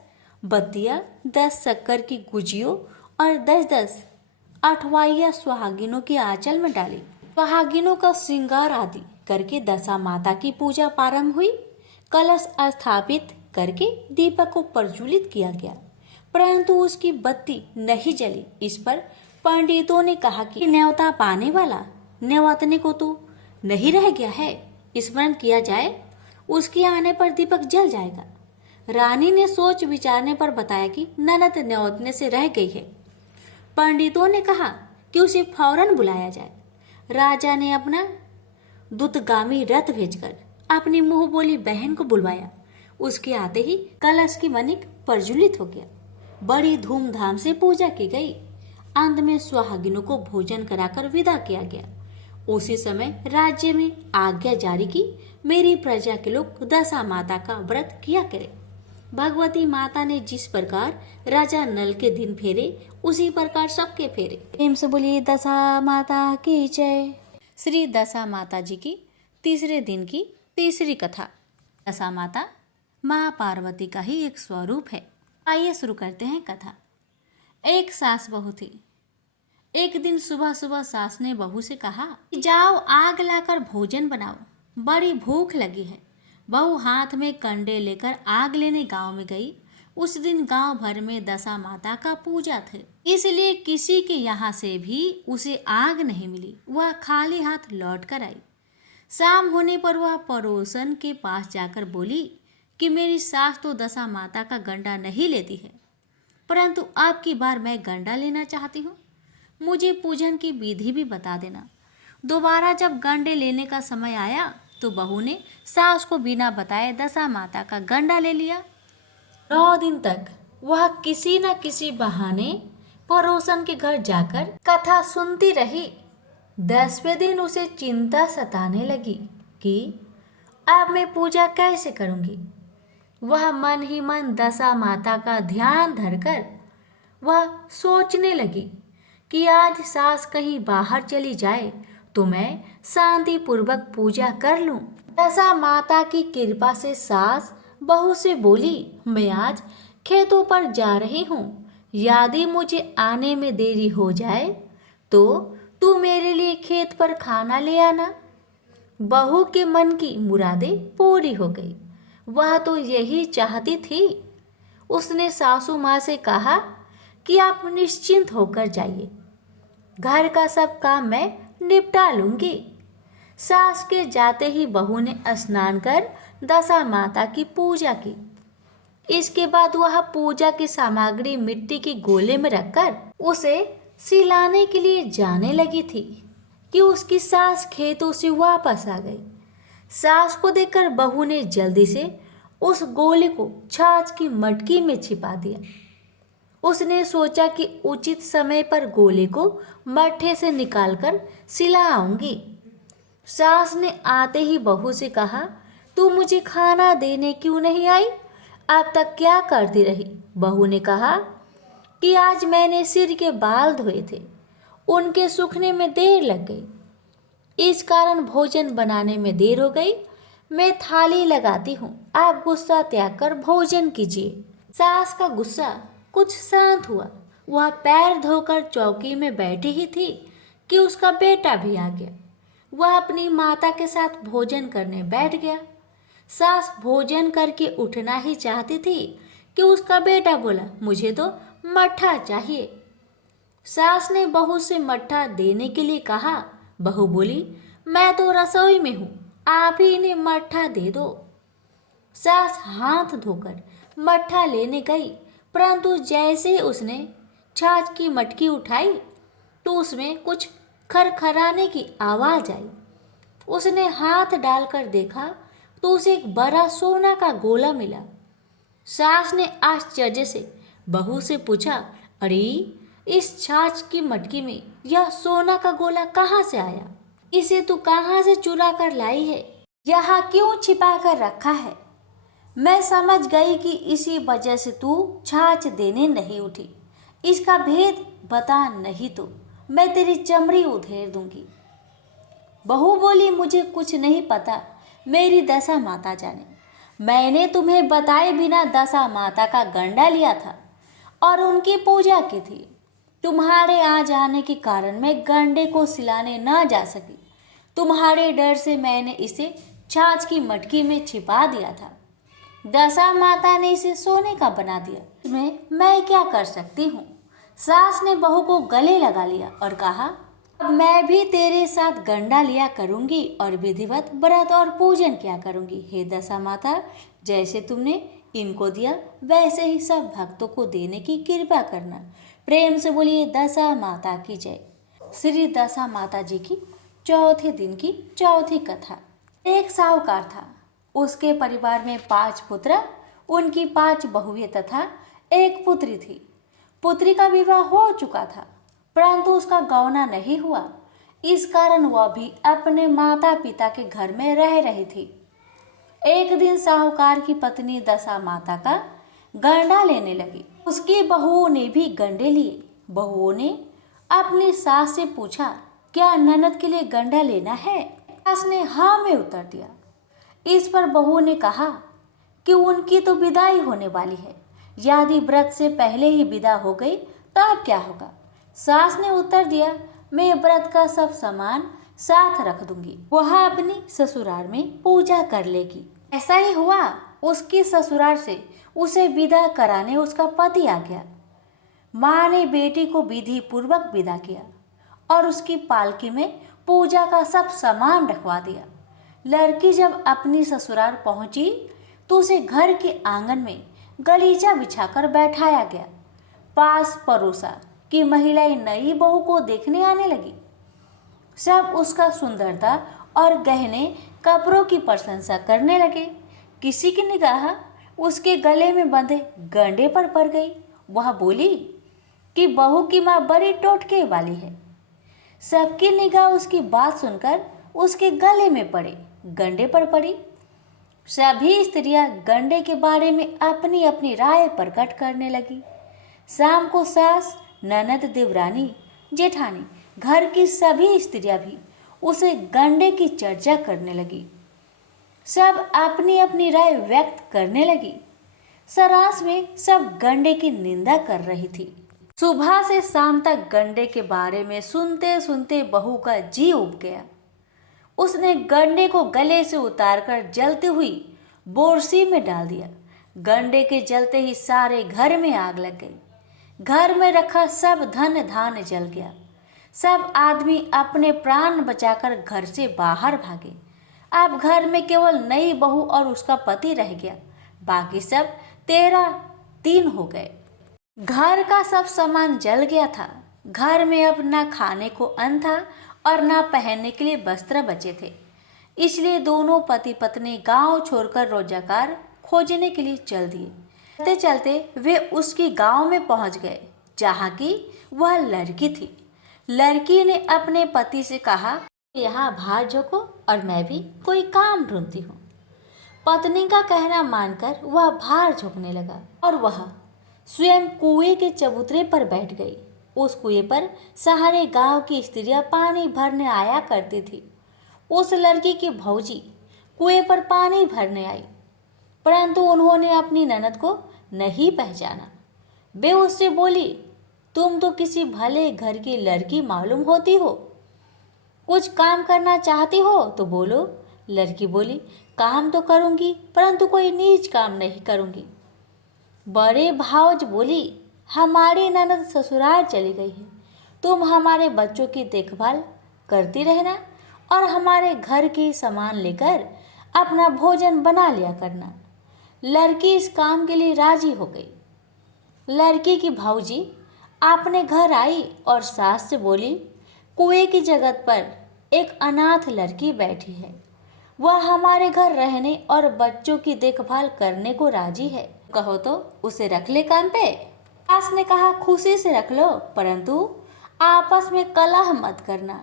बत्तियां, 10 शक्कर की गुजियों और 10-10 अठवाइया सुहागिनों के आंचल में डाली। सुहागिनों का श्रृंगार आदि करके दशा माता की पूजा प्रारंभ हुई। कलश स्थापित करके दीपक को प्रज्वलित किया गया, परंतु उसकी बत्ती नहीं जली। इस पर पंडितों ने कहा कि न्योता पाने वाला न्योतने को तो नहीं रह गया है, स्मरण किया जाए, उसके आने पर दीपक जल जाएगा। रानी ने सोच विचारने पर बताया कि ननद न्योतने से रह गई है। पंडितों ने कहा कि उसे फौरन बुलाया जाए। राजा ने अपना दूतगामी रथ भेजकर अपनी मुंह बोली बहन को बुलवाया। उसके आते ही कलश की मणिक प्रज्वलित हो गया। बड़ी धूमधाम से पूजा की गई। अंत में सुहागिनों को भोजन कराकर विदा किया गया। उसी समय राज्य में आज्ञा जारी की, मेरी प्रजा के लोग दशा माता का व्रत किया करे। भगवती माता ने जिस प्रकार राजा नल के दिन फेरे, उसी प्रकार सबके फेरे। प्रेम से बोलिए दशा माता की जय। श्री दशा माता जी की तीसरे दिन की तीसरी कथा। दशा माता माँ पार्वती का ही एक स्वरूप है। आइए शुरू करते हैं कथा। एक सास बहू थी। एक दिन सुबह सुबह सास ने बहू से कहा, जाओ आग लाकर भोजन बनाओ, बड़ी भूख लगी है। बहू हाथ में कंडे लेकर आग लेने गांव में गई। उस दिन गांव भर में दशा माता का पूजा थे, इसलिए किसी के यहाँ से भी उसे आग नहीं मिली। वह खाली हाथ लौट कर आई। शाम होने पर वह पड़ोसन के पास जाकर बोली कि मेरी सास तो दशा माता का गंडा नहीं लेती है, परंतु अब की बार मैं गंडा लेना चाहती हूँ। मुझे पूजन की विधि भी बता देना। दोबारा जब गंडे लेने का समय आया तो बहू ने सास को बिना बताए दशा माता का गंडा ले लिया। 9 दिन तक वह किसी न किसी बहाने पड़ोसन के घर जाकर कथा सुनती रही। 10वें दिन उसे चिंता सताने लगी कि अब मैं पूजा कैसे करूंगी। वह मन ही मन दशा माता का ध्यान धरकर वह सोचने लगी कि आज सास कहीं बाहर चली जाए तो मैं शांतिपूर्वक पूजा कर लूं। दशा माता की कृपा से सास बहू से बोली, मैं आज खेतों पर जा रही हूँ, यदि मुझे आने में देरी हो जाए तो तू मेरे लिए खेत पर खाना ले आना। बहू के मन की मुरादें पूरी हो गई। वह तो यही चाहती थी। उसने सासू माँ से कहा कि आप निश्चिंत होकर जाइए, घर का सब काम मैं निपटा लूंगी। सास के जाते ही बहू ने स्नान कर दशा माता की पूजा की। इसके बाद वह पूजा की सामग्री मिट्टी के गोले में रखकर उसे सिलाने के लिए जाने लगी थी कि उसकी सास खेतों से वापस आ गई। सास को देखकर बहू ने जल्दी से उस गोले को छाछ की मटकी में छिपा दिया। उसने सोचा कि उचित समय पर गोले को मट्ठे से निकालकर सिला आऊंगी। सास ने आते ही बहू से कहा, तू मुझे खाना देने क्यों नहीं आई? अब तक क्या करती रही? बहू ने कहा कि आज मैंने सिर के बाल धोए थे, उनके सूखने में देर लग गई, इस कारण भोजन बनाने में देर हो गई। मैं थाली लगाती हूँ, आप गुस्सा त्याग कर भोजन कीजिए। सास का गुस्सा कुछ शांत हुआ। वह पैर धोकर चौकी में बैठी ही थी कि उसका बेटा भी आ गया। वह अपनी माता के साथ भोजन करने बैठ गया। सास भोजन करके उठना ही चाहती थी कि उसका बेटा बोला, मुझे तो मट्ठा चाहिए। सास ने बहू से मट्ठा देने के लिए कहा। बहू बोली, मैं तो रसोई में हूँ, आप ही इन्हें मट्ठा दे दो। सास हाथ धोकर मट्ठा लेने गई, परंतु जैसे ही उसने छाछ की मटकी उठाई तो उसमें कुछ खरखराने की आवाज आई। उसने हाथ डालकर देखा तो उसे एक बड़ा सोना का गोला मिला। सास ने आश्चर्य से बहू से पूछा, अरे इस छाछ की मटकी में यह सोना का गोला कहाँ से आया? इसे तू कहाँ से चुरा कर लाई है? यहाँ क्यों छिपा कर रखा है? मैं समझ गई कि इसी वजह से तू छाछ देने नहीं उठी। इसका भेद बता, नहीं तो मैं तेरी चमड़ी उधेड़ दूंगी। बहू बोली, मुझे कुछ नहीं पता, मेरी दशा माता जाने। मैंने तुम्हें बताए बिना दशा माता का गंडा लिया था और उनकी पूजा की थी। तुम्हारे आ जाने के कारण मैं गंडे को सिलाने न जा सकी। तुम्हारे डर से मैंने इसे छाछ की मटकी में छिपा दिया था। दशा माता ने इसे सोने का बना दिया, इसमें मैं क्या कर सकती हूँ? सास ने बहू को गले लगा लिया और कहा, अब मैं भी तेरे साथ गंडा लिया करूंगी और विधिवत व्रत और पूजन किया करूंगी। हे दशा माता, जैसे तुमने इनको दिया वैसे ही सब भक्तों को देने की कृपा करना। प्रेम से बोलिए दशा माता की जय। श्री दशा माता जी की चौथे दिन की चौथी कथा। एक साहूकार था, उसके परिवार में 5 पुत्र, उनकी 5 बहुएं तथा एक पुत्री थी। पुत्री का विवाह हो चुका था, परंतु उसका गौना नहीं हुआ। इस कारण वह भी अपने माता पिता के घर में रह रही थी। एक दिन साहूकार की पत्नी दशा माता का गंडा लेने लगी। उसकी बहुओं ने भी गंडे लिए। बहुओं ने अपनी सास से पूछा, क्या ननद के लिए गंडा लेना है? सास ने हाँ में उत्तर दिया। इस पर बहू ने कहा कि उनकी तो विदाई होने वाली है, यदि व्रत से पहले ही विदा हो गई तो अब क्या होगा? सास ने उत्तर दिया, मैं व्रत का सब सामान साथ रख दूंगी, वह अपनी ससुराल में पूजा कर लेगी। ऐसा ही हुआ। उसकी ससुराल से उसे विदा कराने उसका पति आ गया। माँ ने बेटी को विधि पूर्वक विदा किया और उसकी पालकी में पूजा का सब सामान रखवा दिया। लड़की जब अपनी ससुराल पहुंची तो उसे घर के आंगन में गलीचा बिछाकर बैठाया गया। पास पड़ोसा की महिलाएं नई बहू को देखने आने लगी। सब उसका सुंदरता और गहने कपड़ों की प्रशंसा करने लगे। किसी की निगाह उसके गले में बंधे गंडे पर पड़ गई। वह बोली कि बहू की माँ बड़ी टोटके वाली है। सबकी निगाह उसकी बात सुनकर उसके गले में पड़े गंडे पर पड़ी। सभी स्त्रियां गंडे के बारे में अपनी अपनी राय प्रकट करने लगी। शाम को सास, ननद, देवरानी, जेठानी, घर की सभी स्त्रियां भी उसे गंडे की चर्चा करने लगी। सब अपनी अपनी राय व्यक्त करने लगी। सरास में सब गंडे की निंदा कर रही थी। सुबह से शाम तक गंडे के बारे में सुनते सुनते बहू का जी उब गया। उसने गंडे को गले से उतारकर जलती हुई बोरसी में डाल दिया। गंडे के जलते ही सारे घर में आग लग गई। घर में रखा सब धन धान जल गया। सब आदमी अपने प्राण बचाकर घर से बाहर भागे। अब घर में केवल नई बहू और उसका पति रह गया। बाकी सब 13 हो गए। घर का सब सामान जल गया था। घर में अब ना खाने को अन्न था और ना पहनने के लिए वस्त्र बचे थे। इसलिए दोनों पति पत्नी गांव छोड़कर रोजगार खोजने के लिए चल दिए। चलते चलते वे उसकी गांव में पहुंच गए जहां की वह लड़की थी। लड़की ने अपने पति से कहा, यहाँ बाहर झोंको और मैं भी कोई काम ढूंढती हूँ। पत्नी का कहना मानकर वह बाहर झोंकने लगा और वह स्वयं कुएं के चबूतरे पर बैठ गई। उस कुएं पर सारे गांव की स्त्रियां पानी भरने आया करती थी। उस लड़की की भौजी कुएं पर पानी भरने आई, परंतु उन्होंने अपनी ननद को नहीं पहचाना। वे उससे बोली, तुम तो किसी भले घर की लड़की मालूम होती हो, कुछ काम करना चाहती हो तो बोलो। लड़की बोली, काम तो करूंगी परंतु कोई नीच काम नहीं करूंगी। बड़े भाउज बोली, हमारी ननद ससुराल चली गई है, तुम हमारे बच्चों की देखभाल करती रहना और हमारे घर की सामान लेकर अपना भोजन बना लिया करना। लड़की इस काम के लिए राजी हो गई। लड़की की भौजी अपने घर आई और सास से बोली, कुएं की जगह पर एक अनाथ लड़की बैठी है, वह हमारे घर रहने और बच्चों की देखभाल करने को राजी है, कहो तो उसे रख ले काम पे। सास ने कहा, खुशी से रख लो, परंतु आपस में कलह मत करना।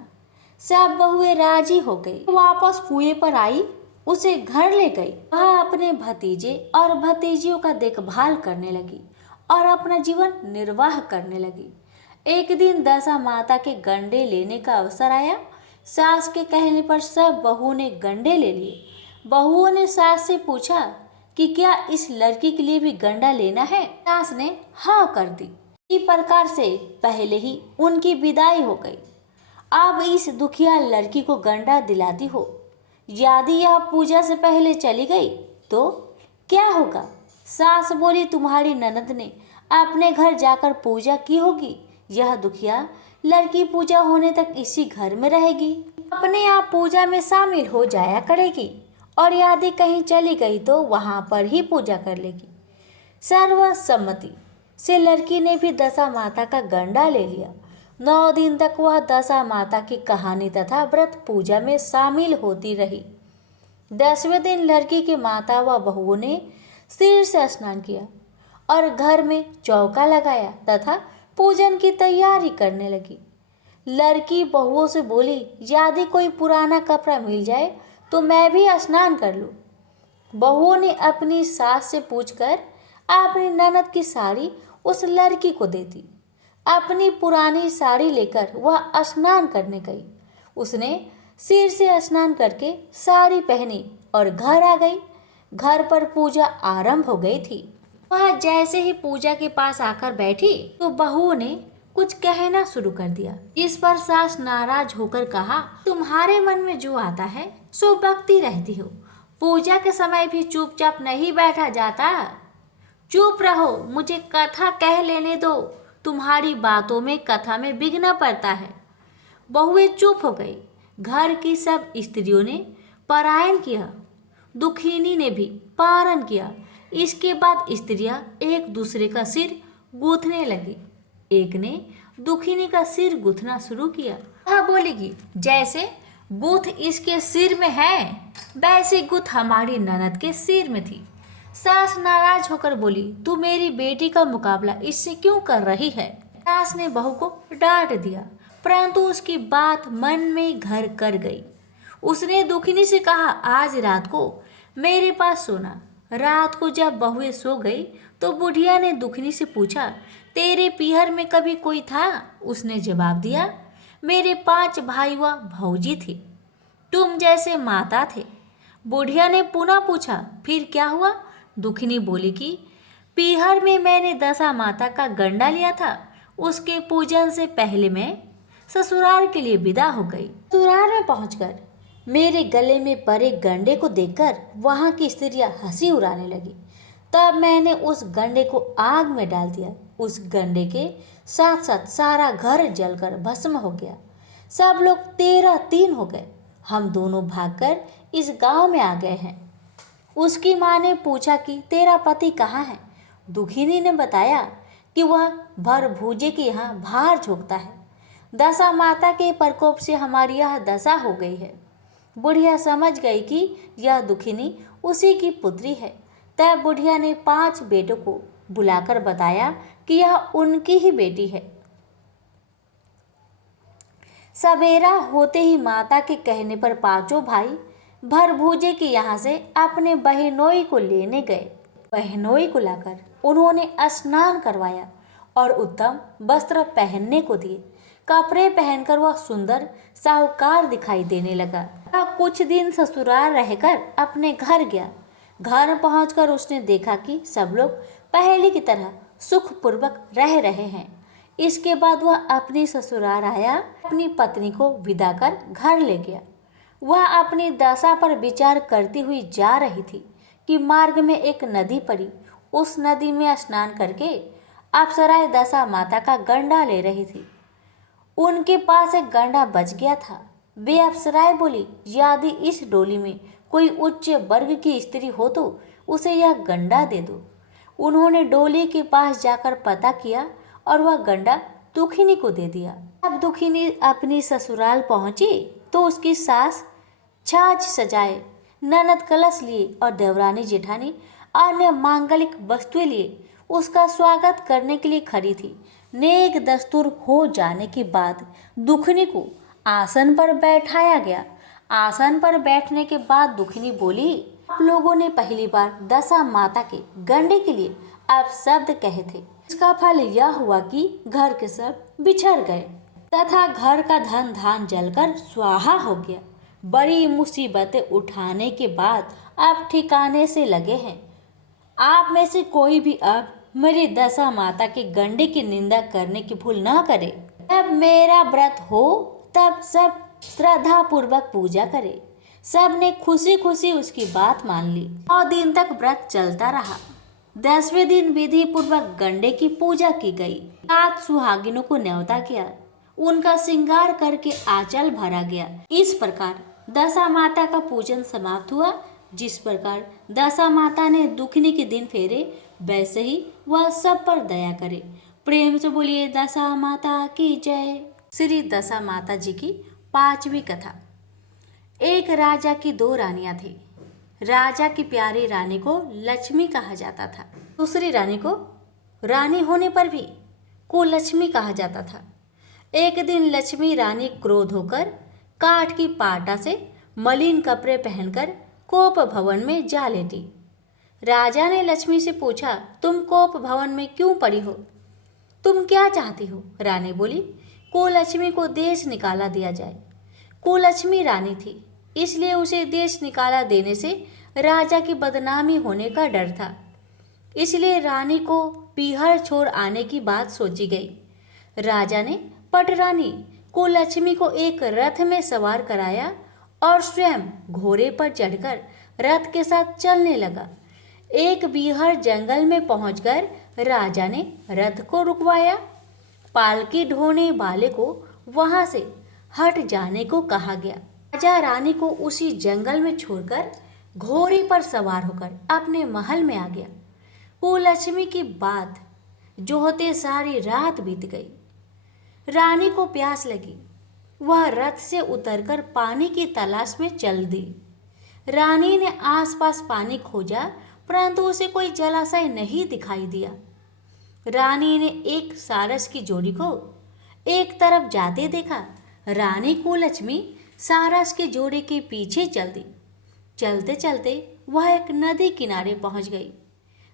सब बहुएं राजी हो गई। वापस कुएं पर आई, उसे घर ले गई। वह अपने भतीजे और भतीजियों का देखभाल करने लगी और अपना जीवन निर्वाह करने लगी। एक दिन दशा माता के गंडे लेने का अवसर आया। सास के कहने पर सब बहू ने गंडे ले लिए। बहुओं ने सास से पूछा कि क्या इस लड़की के लिए भी गंडा लेना है। सास ने हाँ कर दी। इसी प्रकार से पहले ही उनकी विदाई हो गई। अब इस दुखिया लड़की को गंडा दिलाती हो। यदि यह पूजा से पहले चली गई तो क्या होगा? सास बोली, तुम्हारी ननद ने अपने घर जाकर पूजा की होगी। यह दुखिया लड़की पूजा होने तक इसी घर में रहेगी, अपने आप पूजा में शामिल हो जाया करेगी और यदि कहीं चली गई तो वहां पर ही पूजा कर लेगी। सर्वसम्मति से लड़की ने भी दशा माता का गंडा ले लिया। 9 दिन तक वह दशा माता की कहानी तथा व्रत पूजा में शामिल होती रही। 10वें दिन लड़की की माता व बहुओं ने सिर से स्नान किया और घर में चौका लगाया तथा पूजन की तैयारी करने लगी। लड़की बहुओं से बोली, यदि कोई पुराना कपड़ा मिल जाए तो मैं भी स्नान कर लूं। बहुओं ने अपनी सास से पूछकर अपनी ननद की साड़ी उस लड़की को दे दी। अपनी पुरानी साड़ी लेकर वह स्नान करने गई। उसने सिर से स्नान करके साड़ी पहनी और घर आ गई। घर पर पूजा आरंभ हो गई थी। वह जैसे ही पूजा के पास आकर बैठी तो बहुओं ने कुछ कहना शुरू कर दिया। इस पर सास नाराज होकर कहा, तुम्हारे मन में जो आता है सो बकती रहती हो। पूजा के समय भी चुपचाप नहीं बैठा जाता। चुप रहो, मुझे कथा कह लेने दो। तुम्हारी बातों में कथा में विघ्न पड़ता है। बहुएं चुप हो गई। घर की सब स्त्रियों ने परायण किया। दुखिनी ने भी पारण किया। इसके बाद स्त्रियां एक दूसरे का सिर गूंथने लगी। एक ने दुखिनी का सिर गूंथना शुरू किया। वह बोलेगी, जैसे गुथ इसके सिर में है वैसे गुथ हमारी ननद के सिर में थी। सास नाराज होकर बोली, तू मेरी बेटी का मुकाबला इससे क्यों कर रही है। सास ने बहू को डांट दिया, परंतु उसकी बात मन में घर कर गई। उसने दुखिनी से कहा, आज रात को मेरे पास सोना। रात को जब बहुएं सो गई तो बुढ़िया ने दुखिनी से पूछा, तेरे पीहर में कभी कोई था। उसने जवाब दिया, मेरे 5 भाई व भौजी थी, तुम जैसे माता थे। बुढ़िया ने पुनः पूछा, फिर क्या हुआ। दुखिनी बोली कि पीहर में मैंने दशा माता का गंडा लिया था। उसके पूजन से पहले मैं ससुराल के लिए विदा हो गई। ससुराल में पहुंचकर मेरे गले में पड़े गंडे को देखकर वहां की स्त्रियां हंसी उड़ाने लगी। तब मैंने उस गंडे को आग में डाल दिया। उस गंडे के साथ साथ सारा घर जलकर भस्म हो गया। सब लोग 13-3 हो गए। हम दोनों भागकर इस गांव में आ गए हैं। उसकी माँ ने पूछा कि तेरा पति कहाँ है। दुखिनी ने बताया कि वह भर भूजे के यहाँ भार झोंकता है। दशा माता के प्रकोप से हमारी यह दशा हो गई है। बुढ़िया समझ गई कि यह दुखिनी उसी की पुत्री है। तब बुढ़िया ने 5 बेटों को बुलाकर बताया कि यह उनकी ही बेटी है। सवेरा होते ही माता के कहने पर 5 भाई भर भूजे के यहाँ से अपने बहनोई को लेने गए। बहनोई को लाकर उन्होंने स्नान करवाया और उत्तम वस्त्र पहनने को दिए। कपड़े पहनकर वह सुंदर साहूकार दिखाई देने लगा। वह कुछ दिन ससुराल रहकर अपने घर गया। घर पहुंचकर उसने देखा कि सब लोग पहले की तरह सुखपूर्वक रह रहे हैं। इसके बाद वह अपनी ससुराल आया, अपनी पत्नी को विदा कर घर ले गया। वह अपनी दशा पर विचार करती हुई जा रही थी कि मार्ग में एक नदी पड़ी। उस नदी में स्नान करके अप्सराएं दशा माता का गंडा ले रही थी। उनके पास एक गंडा बच गया था। वे अप्सराएं बोली, यदि इस डोली में कोई उच्च वर्ग की स्त्री हो तो उसे यह गंडा दे दो। उन्होंने डोली के पास जाकर पता किया और वह गंडा दुखिनी को दे दिया। अब दुखिनी अपनी ससुराल पहुंची तो उसकी सास छाछ सजाए, ननद कलश लिए और देवरानी जेठानी अन्य मांगलिक वस्तुएं लिए उसका स्वागत करने के लिए खड़ी थी। नेक दस्तूर हो जाने के बाद दुखिनी को आसन पर बैठाया गया। आसन पर बैठने के बाद दुखिनी बोली, आप लोगों ने पहली बार दशा माता के गंडे के लिए अपशब्द कहे थे। इसका फल यह हुआ कि घर के सब बिछड़ गए तथा घर का धन धान जलकर स्वाहा हो गया। बड़ी मुसीबतें उठाने के बाद अब ठिकाने से लगे हैं। आप में से कोई भी अब मेरी दशा माता के गंडे की निंदा करने की भूल न करे। जब मेरा व्रत हो तब सब श्रद्धा पूर्वक पूजा करे। सब ने खुशी खुशी उसकी बात मान ली। 9 दिन तक व्रत चलता रहा। 10वें दिन विधि पूर्वक गंडे की पूजा की गई। 7 सुहागिनों को न्योता किया। उनका श्रृंगार करके आंचल भरा गया। इस प्रकार दशा माता का पूजन समाप्त हुआ। जिस प्रकार दशा माता ने दुखिनी के दिन फेरे, वैसे ही वह सब पर दया करे। प्रेम से बोलिए दशा माता की जय। श्री दशा माता जी की 5वीं कथा। एक राजा की 2 रानियां थी। राजा की प्यारी रानी को लक्ष्मी कहा जाता था। दूसरी रानी को रानी होने पर भी कुलक्ष्मी कहा जाता था। एक दिन लक्ष्मी रानी क्रोध होकर काठ की पाटा से मलिन कपड़े पहनकर कोप भवन में जा लेटी। राजा ने लक्ष्मी से पूछा, तुम कोप भवन में क्यों पड़ी हो? तुम क्या चाहती हो? रानी बोली, कुलक्ष्मी को देश निकाला दिया जाए। कुलक्ष्मी रानी थी, इसलिए उसे देश निकाला देने से राजा की बदनामी होने का डर था। इसलिए रानी को पीहर छोड़ आने की बात सोची गई। राजा ने पटरानी कुलक्ष्मी को एक रथ में सवार कराया और स्वयं घोड़े पर चढ़कर रथ के साथ चलने लगा। एक बीहर जंगल में पहुंचकर राजा ने रथ को रुकवाया। पालकी ढोने वाले को वहां से हट जाने को कहा गया। राजा रानी को उसी जंगल में छोड़कर घोड़े पर सवार होकर अपने महल में आ गया। कुलक्ष्मी की बात जो होते सारी रात बीत गई। रानी को प्यास लगी। वह रथ से उतरकर पानी की तलाश में चल दी। रानी ने आसपास पानी खोजा, परंतु उसे कोई जलाशय नहीं दिखाई दिया। रानी ने एक सारस की जोड़ी को एक तरफ जाते देखा। रानी कुलक्ष्मी सारस की जोड़ी के पीछे चल दी। चलते चलते वह एक नदी किनारे पहुंच गई।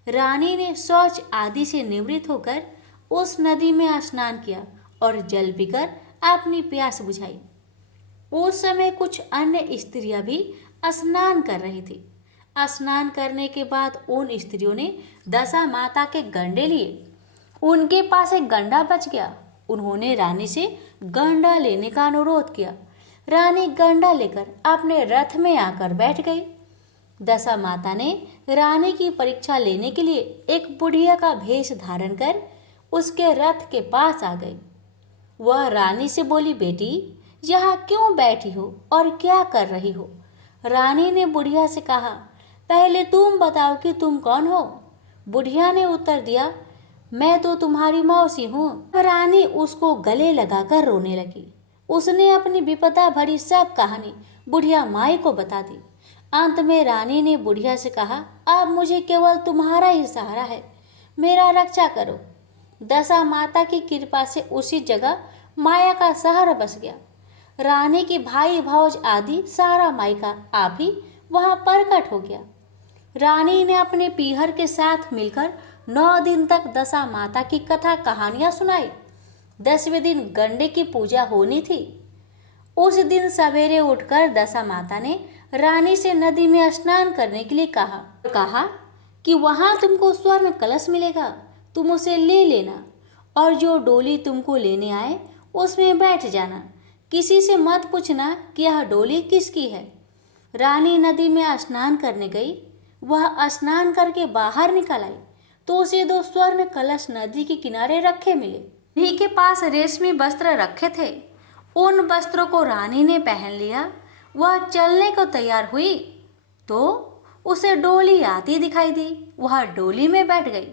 रानी ने शौच आदि से निवृत्त होकर उस नदी में स्नान किया और जल पीकर अपनी प्यास बुझाई। उस समय कुछ अन्य स्त्रियां भी स्नान कर रही थी। स्नान करने के बाद उन स्त्रियों ने दशा माता के गंडे लिए। उनके पास एक गंडा बच गया। उन्होंने रानी से गंडा लेने का अनुरोध किया। रानी गंडा लेकर अपने रथ में आकर बैठ गई। दशा माता ने रानी की परीक्षा लेने के लिए एक बुढ़िया का भेष धारण कर उसके रथ के पास आ गई। वह रानी से बोली, बेटी यहाँ क्यों बैठी हो और क्या कर रही हो? रानी ने बुढ़िया से कहा, पहले तुम बताओ कि तुम कौन हो? बुढ़िया ने उत्तर दिया, मैं तो तुम्हारी मौसी हूँ। रानी उसको गले लगाकर रोने लगी। उसने अपनी विपदा भरी सब कहानी बुढ़िया माई को बता दी। अंत में रानी ने बुढ़िया से कहा, अब मुझे केवल तुम्हारा ही सहारा है, मेरा रक्षा करो। दशा माता की कृपा से उसी जगह माया का सहारा बस गया। रानी के भाई भौज आदि सारा मायका आप ही वहाँ प्रकट हो गया। रानी ने अपने पीहर के साथ मिलकर 9 दिन तक दशा माता की कथा कहानियां सुनाई। 10वें दिन गंडे की पूजा होनी थी। उस दिन सवेरे उठकर दशा माता ने रानी से नदी में स्नान करने के लिए कहा कि वहाँ तुमको स्वर्ण कलश मिलेगा, तुम उसे ले लेना और जो डोली तुमको लेने आए उसमें बैठ जाना। किसी से मत पूछना कि यह डोली किसकी है। रानी नदी में स्नान करने गई। वह स्नान करके बाहर निकल आई तो उसे 2 स्वर्ण कलश नदी के किनारे रखे मिले। उन्हीं के पास रेशमी वस्त्र रखे थे। उन वस्त्रों को रानी ने पहन लिया। वह चलने को तैयार हुई तो उसे डोली आती दिखाई दी। वह डोली में बैठ गई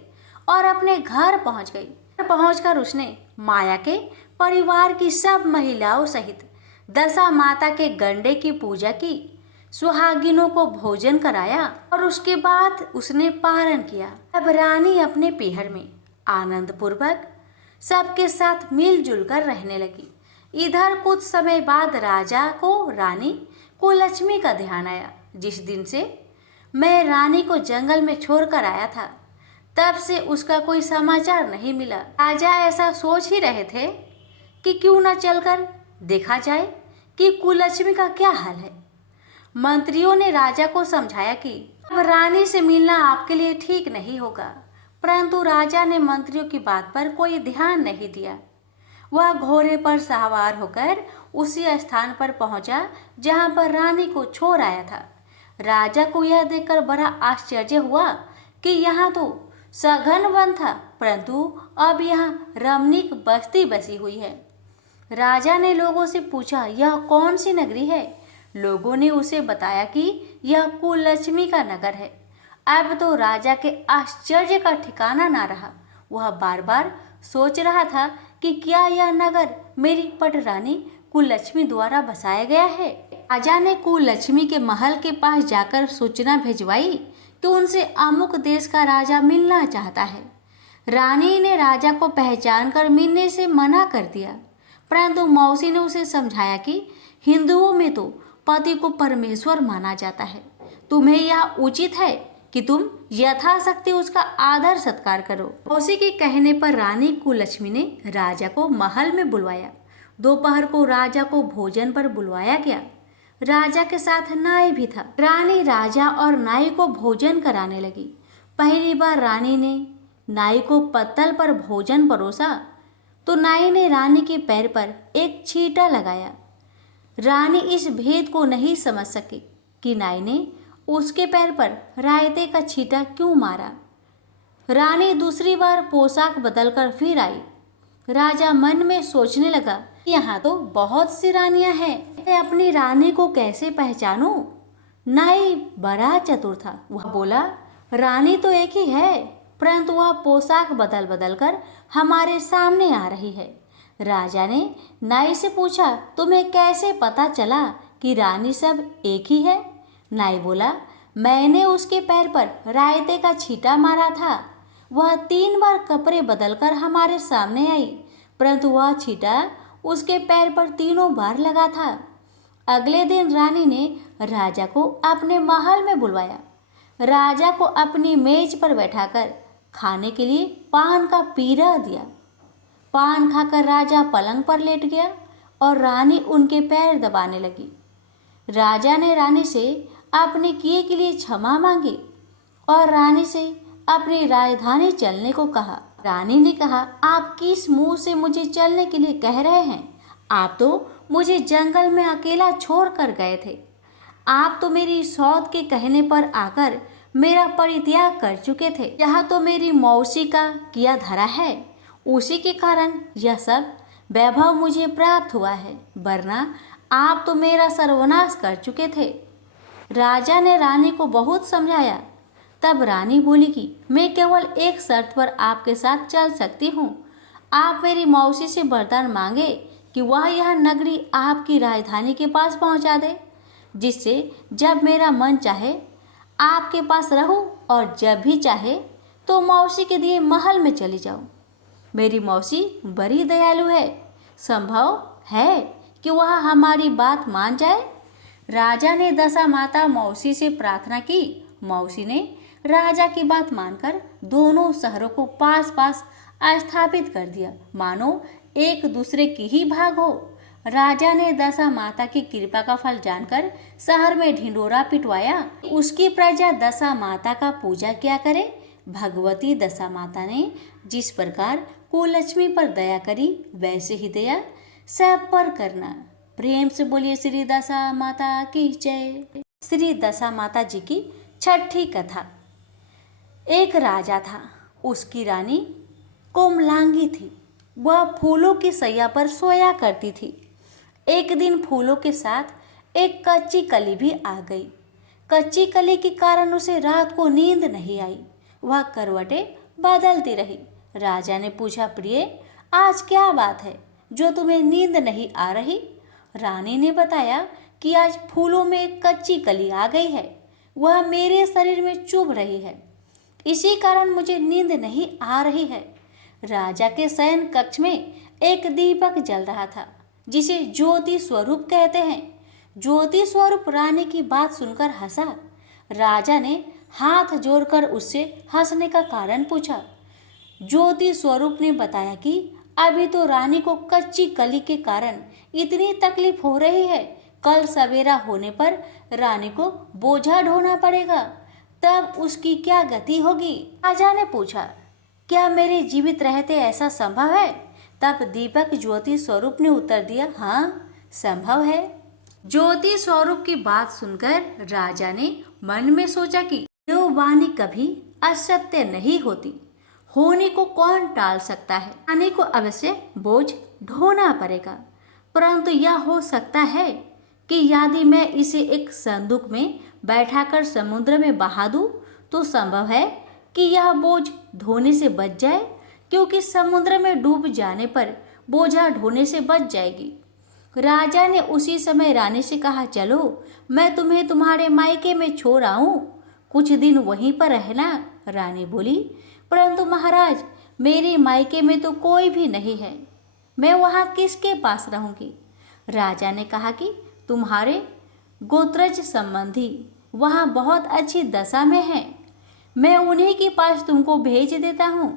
और अपने घर पहुंच गई। पहुंचकर उसने माया के परिवार की सब महिलाओं सहित दशा माता के गंडे की पूजा की, सुहागिनों को भोजन कराया और उसके बाद उसने पारण किया। अब रानी अपने पीहर में आनंद पूर्वक सबके साथ मिलजुल कर रहने लगी। इधर कुछ समय बाद राजा को रानी कुलक्ष्मी का ध्यान आया। जिस दिन से मैं रानी को जंगल में छोड़कर आया था, तब से उसका कोई समाचार नहीं मिला। राजा ऐसा सोच ही रहे थे कि क्यों न चलकर देखा जाए कि कुलक्ष्मी का क्या हाल है। मंत्रियों ने राजा को समझाया कि अब रानी से मिलना आपके लिए ठीक नहीं होगा, परंतु राजा ने मंत्रियों की बात पर कोई ध्यान नहीं दिया। वह घोड़े पर सवार होकर उसी स्थान पर पहुंचा जहां पर रानी को छोड़ आया था। राजा को यह देखकर बड़ा आश्चर्य हुआ कि यहाँ तो सघन वन था, परंतु अब यहाँ रमणीक बस्ती बसी हुई है। राजा ने लोगों से पूछा, यह कौन सी नगरी है? लोगों ने उसे बताया कि यह कुलक्ष्मी का नगर है। अब तो राजा के आश्चर्य का ठिकाना ना रहा। वह बार बार सोच रहा था कि क्या यह नगर मेरी पटरानी कुलक्ष्मी द्वारा बसाया गया है। राजा ने कुलक्ष्मी के महल के पास जाकर सूचना भिजवाई कि उनसे अमुक देश का राजा मिलना चाहता है। रानी ने राजा को पहचान कर मिलने से मना कर दिया, परंतु मौसी ने उसे समझाया कि हिंदुओं में तो पति को परमेश्वर माना जाता है। तुम्हें यह उचित है कि तुम यथाशक्ति उसका आदर सत्कार करो। मौसी के कहने पर रानी कुलक्ष्मी ने राजा को महल में बुलवाया। दोपहर को राजा को भोजन पर बुलवाया गया। राजा के साथ नाई भी था। रानी राजा और नाई को भोजन कराने लगी। पहली बार रानी ने नाई को पत्तल पर भोजन परोसा तो नाई ने रानी के पैर पर एक छींटा लगाया। रानी इस भेद को नहीं समझ सकी कि नाई ने उसके पैर पर रायते का छींटा क्यों मारा। रानी दूसरी बार पोशाक बदलकर फिर आई। राजा मन में सोचने लगा यहाँ तो बहुत सी रानियां हैं, मैं अपनी रानी को कैसे पहचानूं? नाई बड़ा चतुर था। वह बोला, रानी तो एक ही है, परंतु वह पोशाक बदल बदल कर हमारे सामने आ रही है। राजा ने नाई से पूछा, तुम्हें कैसे पता चला कि रानी सब एक ही है? नाई बोला, मैंने उसके पैर पर रायते का छींटा मारा था। वह 3 बार कपड़े बदलकर हमारे सामने आई, परंतु वह छींटा उसके पैर पर तीनों बार लगा था। अगले दिन रानी ने राजा को अपने महल में बुलवाया। राजा को अपनी मेज पर बैठाकर खाने के लिए पान का पीरा दिया। पान खाकर राजा पलंग पर लेट गया और रानी उनके पैर दबाने लगी। राजा ने रानी से अपने किए के लिए क्षमा मांगी और रानी से अपनी राजधानी चलने को कहा। रानी ने कहा, आप किस मुंह से मुझे चलने के लिए कह रहे हैं? आप तो मुझे जंगल में अकेला छोड़ कर गए थे। आप तो मेरी सौत के कहने पर आकर मेरा परित्याग कर चुके थे। यह तो मेरी मौसी का किया धरा है, उसी के कारण यह सब वैभव मुझे प्राप्त हुआ है, वरना आप तो मेरा सर्वनाश कर चुके थे। राजा ने रानी को बहुत समझाया। तब रानी बोली कि मैं केवल एक शर्त पर आपके साथ चल सकती हूँ। आप मेरी मौसी से वरदान मांगे कि वह यह नगरी आपकी राजधानी के पास पहुँचा दे, जिससे जब मेरा मन चाहे आपके पास रहूं और जब भी चाहे तो मौसी के दिए महल में चली जाऊं। मेरी मौसी बड़ी दयालु है, संभव है कि वह हमारी बात मान जाए। राजा ने दशा माता मौसी से प्रार्थना की। मौसी ने राजा की बात मानकर दोनों शहरों को पास पास स्थापित कर दिया, मानो एक दूसरे की ही भाग हो। राजा ने दशा माता की कृपा का फल जानकर शहर में ढिंढोरा पिटवाया। उसकी प्रजा दशा माता का पूजा किया करे। भगवती दशा माता ने जिस प्रकार कुलक्ष्मी पर दया करी, वैसे ही दया सब पर करना। प्रेम से बोलिए श्री दशा माता की जय। श्री दशा माता जी की छठी कथा। एक राजा था, उसकी रानी कोमलांगी थी। वह फूलों की सैया पर सोया करती थी। एक दिन फूलों के साथ एक कच्ची कली भी आ गई। कच्ची कली के कारण उसे रात को नींद नहीं आई। वह करवटें बदलती रही। राजा ने पूछा, प्रिय, आज क्या बात है जो तुम्हें नींद नहीं आ रही? रानी ने बताया कि आज फूलों में एक कच्ची कली आ गई है। वह मेरे शरीर में चुभ रही है, इसी कारण मुझे नींद नहीं आ रही है। राजा के शयन कक्ष में एक दीपक जल रहा था, जिसे ज्योति स्वरूप कहते हैं। ज्योति स्वरूप रानी की बात सुनकर हंसा। राजा ने हाथ जोड़कर उससे हंसने का कारण पूछा। ज्योति स्वरूप ने बताया कि अभी तो रानी को कच्ची कली के कारण इतनी तकलीफ हो रही है, कल सवेरा होने पर रानी को बोझा ढोना पड़ेगा, तब उसकी क्या गति होगी? राजा ने पूछा, क्या मेरे जीवित रहते ऐसा संभव है? तब दीपक ज्योति स्वरूप ने उत्तर दिया, हाँ, संभव है। ज्योति स्वरूप की बात सुनकर राजा ने मन में सोचा कि जो वाणी कभी असत्य नहीं होती, होने को कौन टाल सकता है। रानी को अवश्य बोझ ढोना पड़ेगा, परंतु यह हो सकता है कि यदि मैं इसे एक संदूक में बैठाकर समुद्र में बहा दूं, तो संभव है कि यह बोझ ढोने से बच जाए, क्योंकि समुद्र में डूब जाने पर बोझा ढोने से बच जाएगी। राजा ने उसी समय रानी से कहा, चलो मैं तुम्हें तुम्हारे मायके में छोड़ आऊं, कुछ दिन वहीं पर रहना। रानी बोली, परंतु महाराज, मेरे मायके में तो कोई भी नहीं है, मैं वहाँ किसके पास रहूंगी? राजा ने कहा कि तुम्हारे गोत्रज संबंधी वहाँ बहुत अच्छी दशा में हैं, मैं उन्हीं के पास तुमको भेज देता हूँ।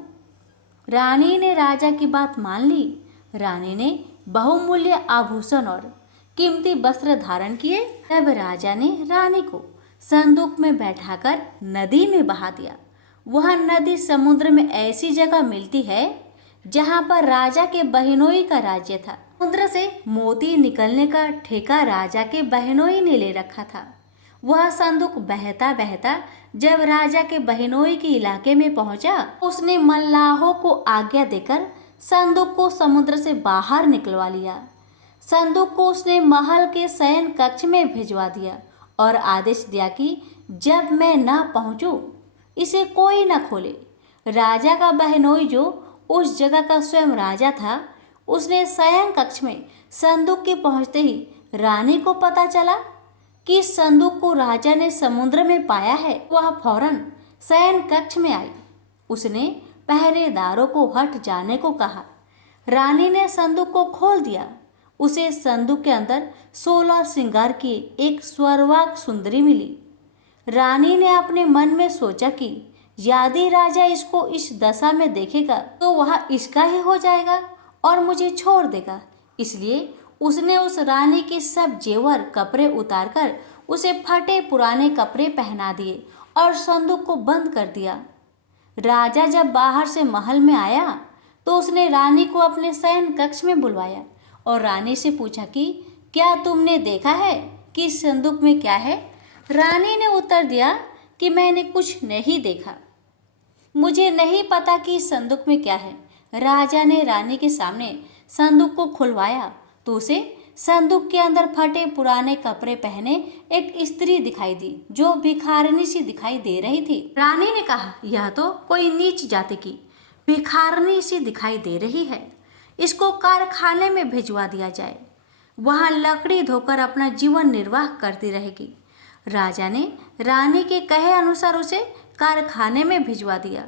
रानी ने राजा की बात मान ली। रानी ने बहुमूल्य आभूषण और कीमती वस्त्र धारण किए। तब राजा ने रानी को संदूक में बैठाकर नदी में बहा दिया। वह नदी समुद्र में ऐसी जगह मिलती है जहाँ पर राजा के बहनोई का राज्य था। समुद्र से मोती निकलने का ठेका राजा के बहनोई ने ले रखा था। वह संदूक बहता बहता जब राजा के बहनोई के इलाके में पहुंचा, उसने मल्लाहों को आज्ञा देकर संदूक को समुद्र से बाहर निकलवा लिया। संदूक को उसने महल के शयन कक्ष में भिजवा दिया और आदेश दिया कि जब मैं ना पहुंचूं इसे कोई न खोले। राजा का बहनोई जो उस जगह का स्वयं राजा था, उसने शयन कक्ष में संदूक के पहुंचते ही रानी को पता चला कि संदूक को राजा ने समुद्र में पाया है। वह फौरन शयन कक्ष में आई। उसने पहरेदारों को हट जाने को कहा। रानी ने संदूक को खोल दिया। उसे संदूक के अंदर 16 श्रृंगार की एक स्वर्वाक सुंदरी मिली। रानी ने अपने मन में सोचा कि यदि राजा इसको इस दशा में देखेगा तो वह इसका ही हो जाएगा और मुझे छोड़ देगा। इसलिए उसने उस रानी के सब जेवर कपड़े उतारकर उसे फटे पुराने कपड़े पहना दिए और संदूक को बंद कर दिया। राजा जब बाहर से महल में आया तो उसने रानी को अपने शयन कक्ष में बुलवाया और रानी से पूछा कि क्या तुमने देखा है कि इस संदूक में क्या है? रानी ने उत्तर दिया कि मैंने कुछ नहीं देखा, मुझे नहीं पता कि इस संदूक में क्या है। राजा ने रानी के सामने संदूक को खुलवाया तो उसे संदूक के अंदर फटे पुराने कपड़े पहने एक स्त्री दिखाई दी जो भिखारिनी सी दिखाई दे रही थी। रानी ने कहा, यह तो कोई नीच जाति की भिखारिनी सी दिखाई दे रही है, इसको कारखाने में भिजवा दिया जाए, वहां लकड़ी धोकर अपना जीवन निर्वाह करती रहेगी। राजा ने रानी के कहे अनुसार उसे कारखाने में भिजवा दिया।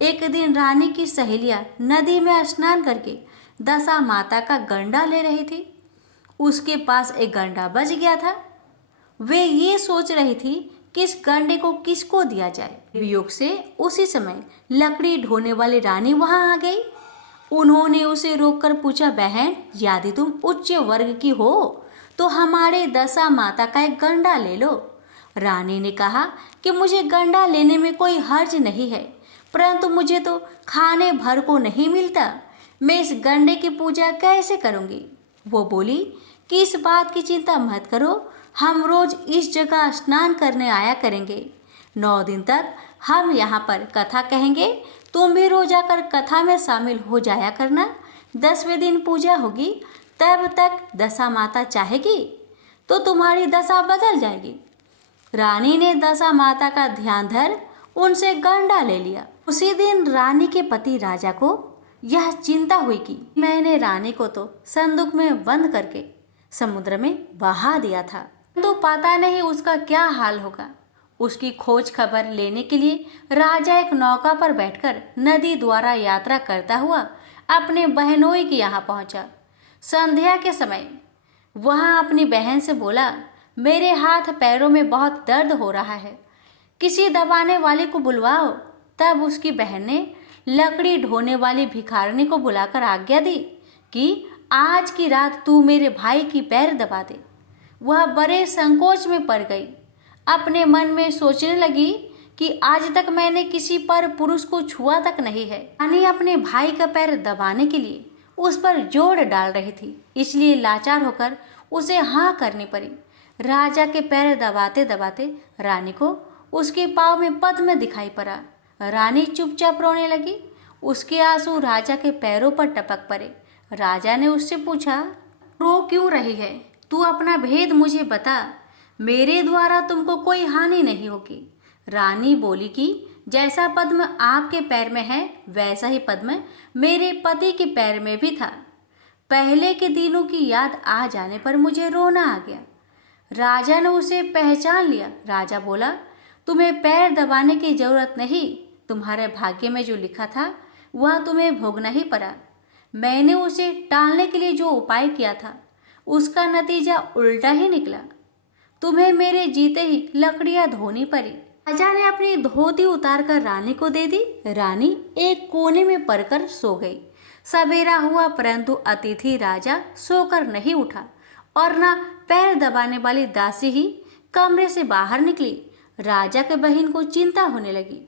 एक दिन रानी की सहेलियां नदी में स्नान करके दशा माता का गंडा ले रही थी। उसके पास एक गंडा बच गया था। वे ये सोच रही थी कि इस गंडे को किसको दिया जाए। वियोग से उसी समय लकड़ी ढोने वाली रानी वहां आ गई। उन्होंने उसे रोककर पूछा, बहन यदि तुम उच्च वर्ग की हो तो हमारे दशा माता का एक गंडा ले लो। रानी ने कहा कि मुझे गंडा लेने में कोई हर्ज नहीं है, परंतु मुझे तो खाने भर को नहीं मिलता, मैं इस गंडे की पूजा कैसे करूंगी। वो बोली कि इस बात की चिंता मत करो, हम रोज इस जगह स्नान करने आया करेंगे। 9 दिन तक हम यहाँ पर कथा कहेंगे, तुम भी रोज आकर कथा में शामिल हो जाया करना। 10वें दिन पूजा होगी, तब तक दशा माता चाहेगी तो तुम्हारी दशा बदल जाएगी। रानी ने दशा माता का ध्यान धर उनसे गंडा ले लिया। उसी दिन रानी के पति राजा को यह चिंता हुई कि मैंने रानी को तो संदूक में बंद करके समुद्र में बहा दिया था, तो पता नहीं उसका क्या हाल होगा। उसकी खोज खबर लेने के लिए राजा एक नौका पर बैठकर नदी द्वारा यात्रा करता हुआ अपने बहनोई के यहाँ पहुंचा। संध्या के समय वहां अपनी बहन से बोला, मेरे हाथ पैरों में बहुत दर्द हो रहा है, किसी दबाने वाले को बुलवाओ। तब उसकी बहन ने लकड़ी ढोने वाली भिखारिनी को बुलाकर आज्ञा दी कि आज की रात तू मेरे भाई की पैर दबा दे। वह बड़े संकोच में पड़ गई। अपने मन में सोचने लगी कि आज तक मैंने किसी पर पुरुष को छुआ तक नहीं है। रानी अपने भाई का पैर दबाने के लिए उस पर जोर डाल रही थी, इसलिए लाचार होकर उसे हाँ करनी पड़ी। राजा के पैर दबाते दबाते रानी को उसके पाँव में पद्म दिखाई पड़ा। रानी चुपचाप रोने लगी। उसके आंसू राजा के पैरों पर टपक पड़े। राजा ने उससे पूछा, रो क्यों रही है? तू अपना भेद मुझे बता, मेरे द्वारा तुमको कोई हानि नहीं होगी। रानी बोली कि जैसा पद्म आपके पैर में है वैसा ही पद्म मेरे पति के पैर में भी था। पहले के दिनों की याद आ जाने पर मुझे रोना आ गया। राजा ने उसे पहचान लिया। राजा बोला, तुम्हें पैर दबाने की जरूरत नहीं, तुम्हारे भाग्य में जो लिखा था वह तुम्हें भोगना ही पड़ा। मैंने उसे टालने के लिए जो उपाय किया था उसका नतीजा उल्टा ही निकला। तुम्हें मेरे जीते ही लकड़ियां धोनी पड़ी। राजा ने अपनी धोती उतारकर रानी को दे दी। रानी एक कोने में पड़कर सो गई। सवेरा हुआ परंतु अतिथि राजा सोकर नहीं उठा और न पैर दबाने वाली दासी ही कमरे से बाहर निकली। राजा के बहन को चिंता होने लगी।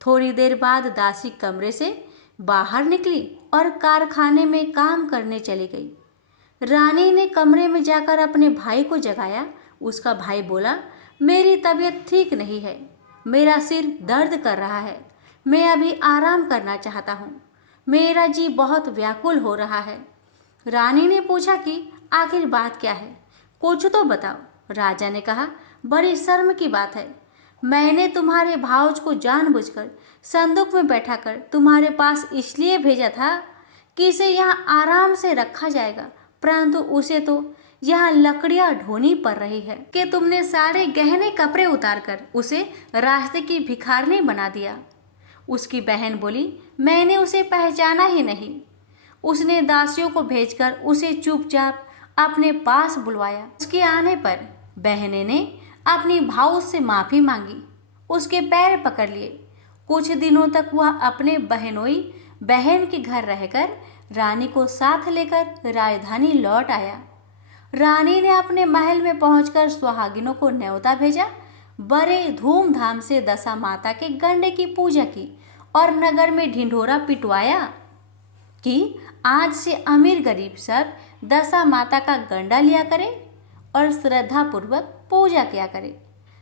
थोड़ी देर बाद दासी कमरे से बाहर निकली और कारखाने में काम करने चली गई। रानी ने कमरे में जाकर अपने भाई को जगाया। उसका भाई बोला, मेरी तबीयत ठीक नहीं है, मेरा सिर दर्द कर रहा है, मैं अभी आराम करना चाहता हूँ, मेरा जी बहुत व्याकुल हो रहा है। रानी ने पूछा कि आखिर बात क्या है, कुछ तो बताओ। राजा ने कहा, बड़ी शर्म की बात है। मैंने तुम्हारे भाउज को जानबूझकर संदूक में बैठाकर तुम्हारे पास इसलिए भेजा था कि इसे यहाँ आराम से रखा जाएगा, परंतु उसे तो यहाँ लकड़ियाँ ढोनी पड़ रही है कि तुमने सारे गहने कपड़े उतारकर उसे रास्ते की भिखारनी बना दिया। उसकी बहन बोली, मैंने उसे पहचाना ही नहीं। उसने दासियों को भेजकर उसे चुपचाप अपने पास बुलवाया। उसके आने पर बहने ने अपनी भाउज से माफ़ी मांगी, उसके पैर पकड़ लिए। कुछ दिनों तक वह अपने बहनोई बहन के घर रहकर रानी को साथ लेकर राजधानी लौट आया। रानी ने अपने महल में पहुंचकर सुहागिनों को न्योता भेजा, बड़े धूमधाम से दशा माता के गंडे की पूजा की और नगर में ढिंढोरा पिटवाया कि आज से अमीर गरीब सब दशा माता का गंडा लिया करे और श्रद्धा पूर्वक पूजा किया करे।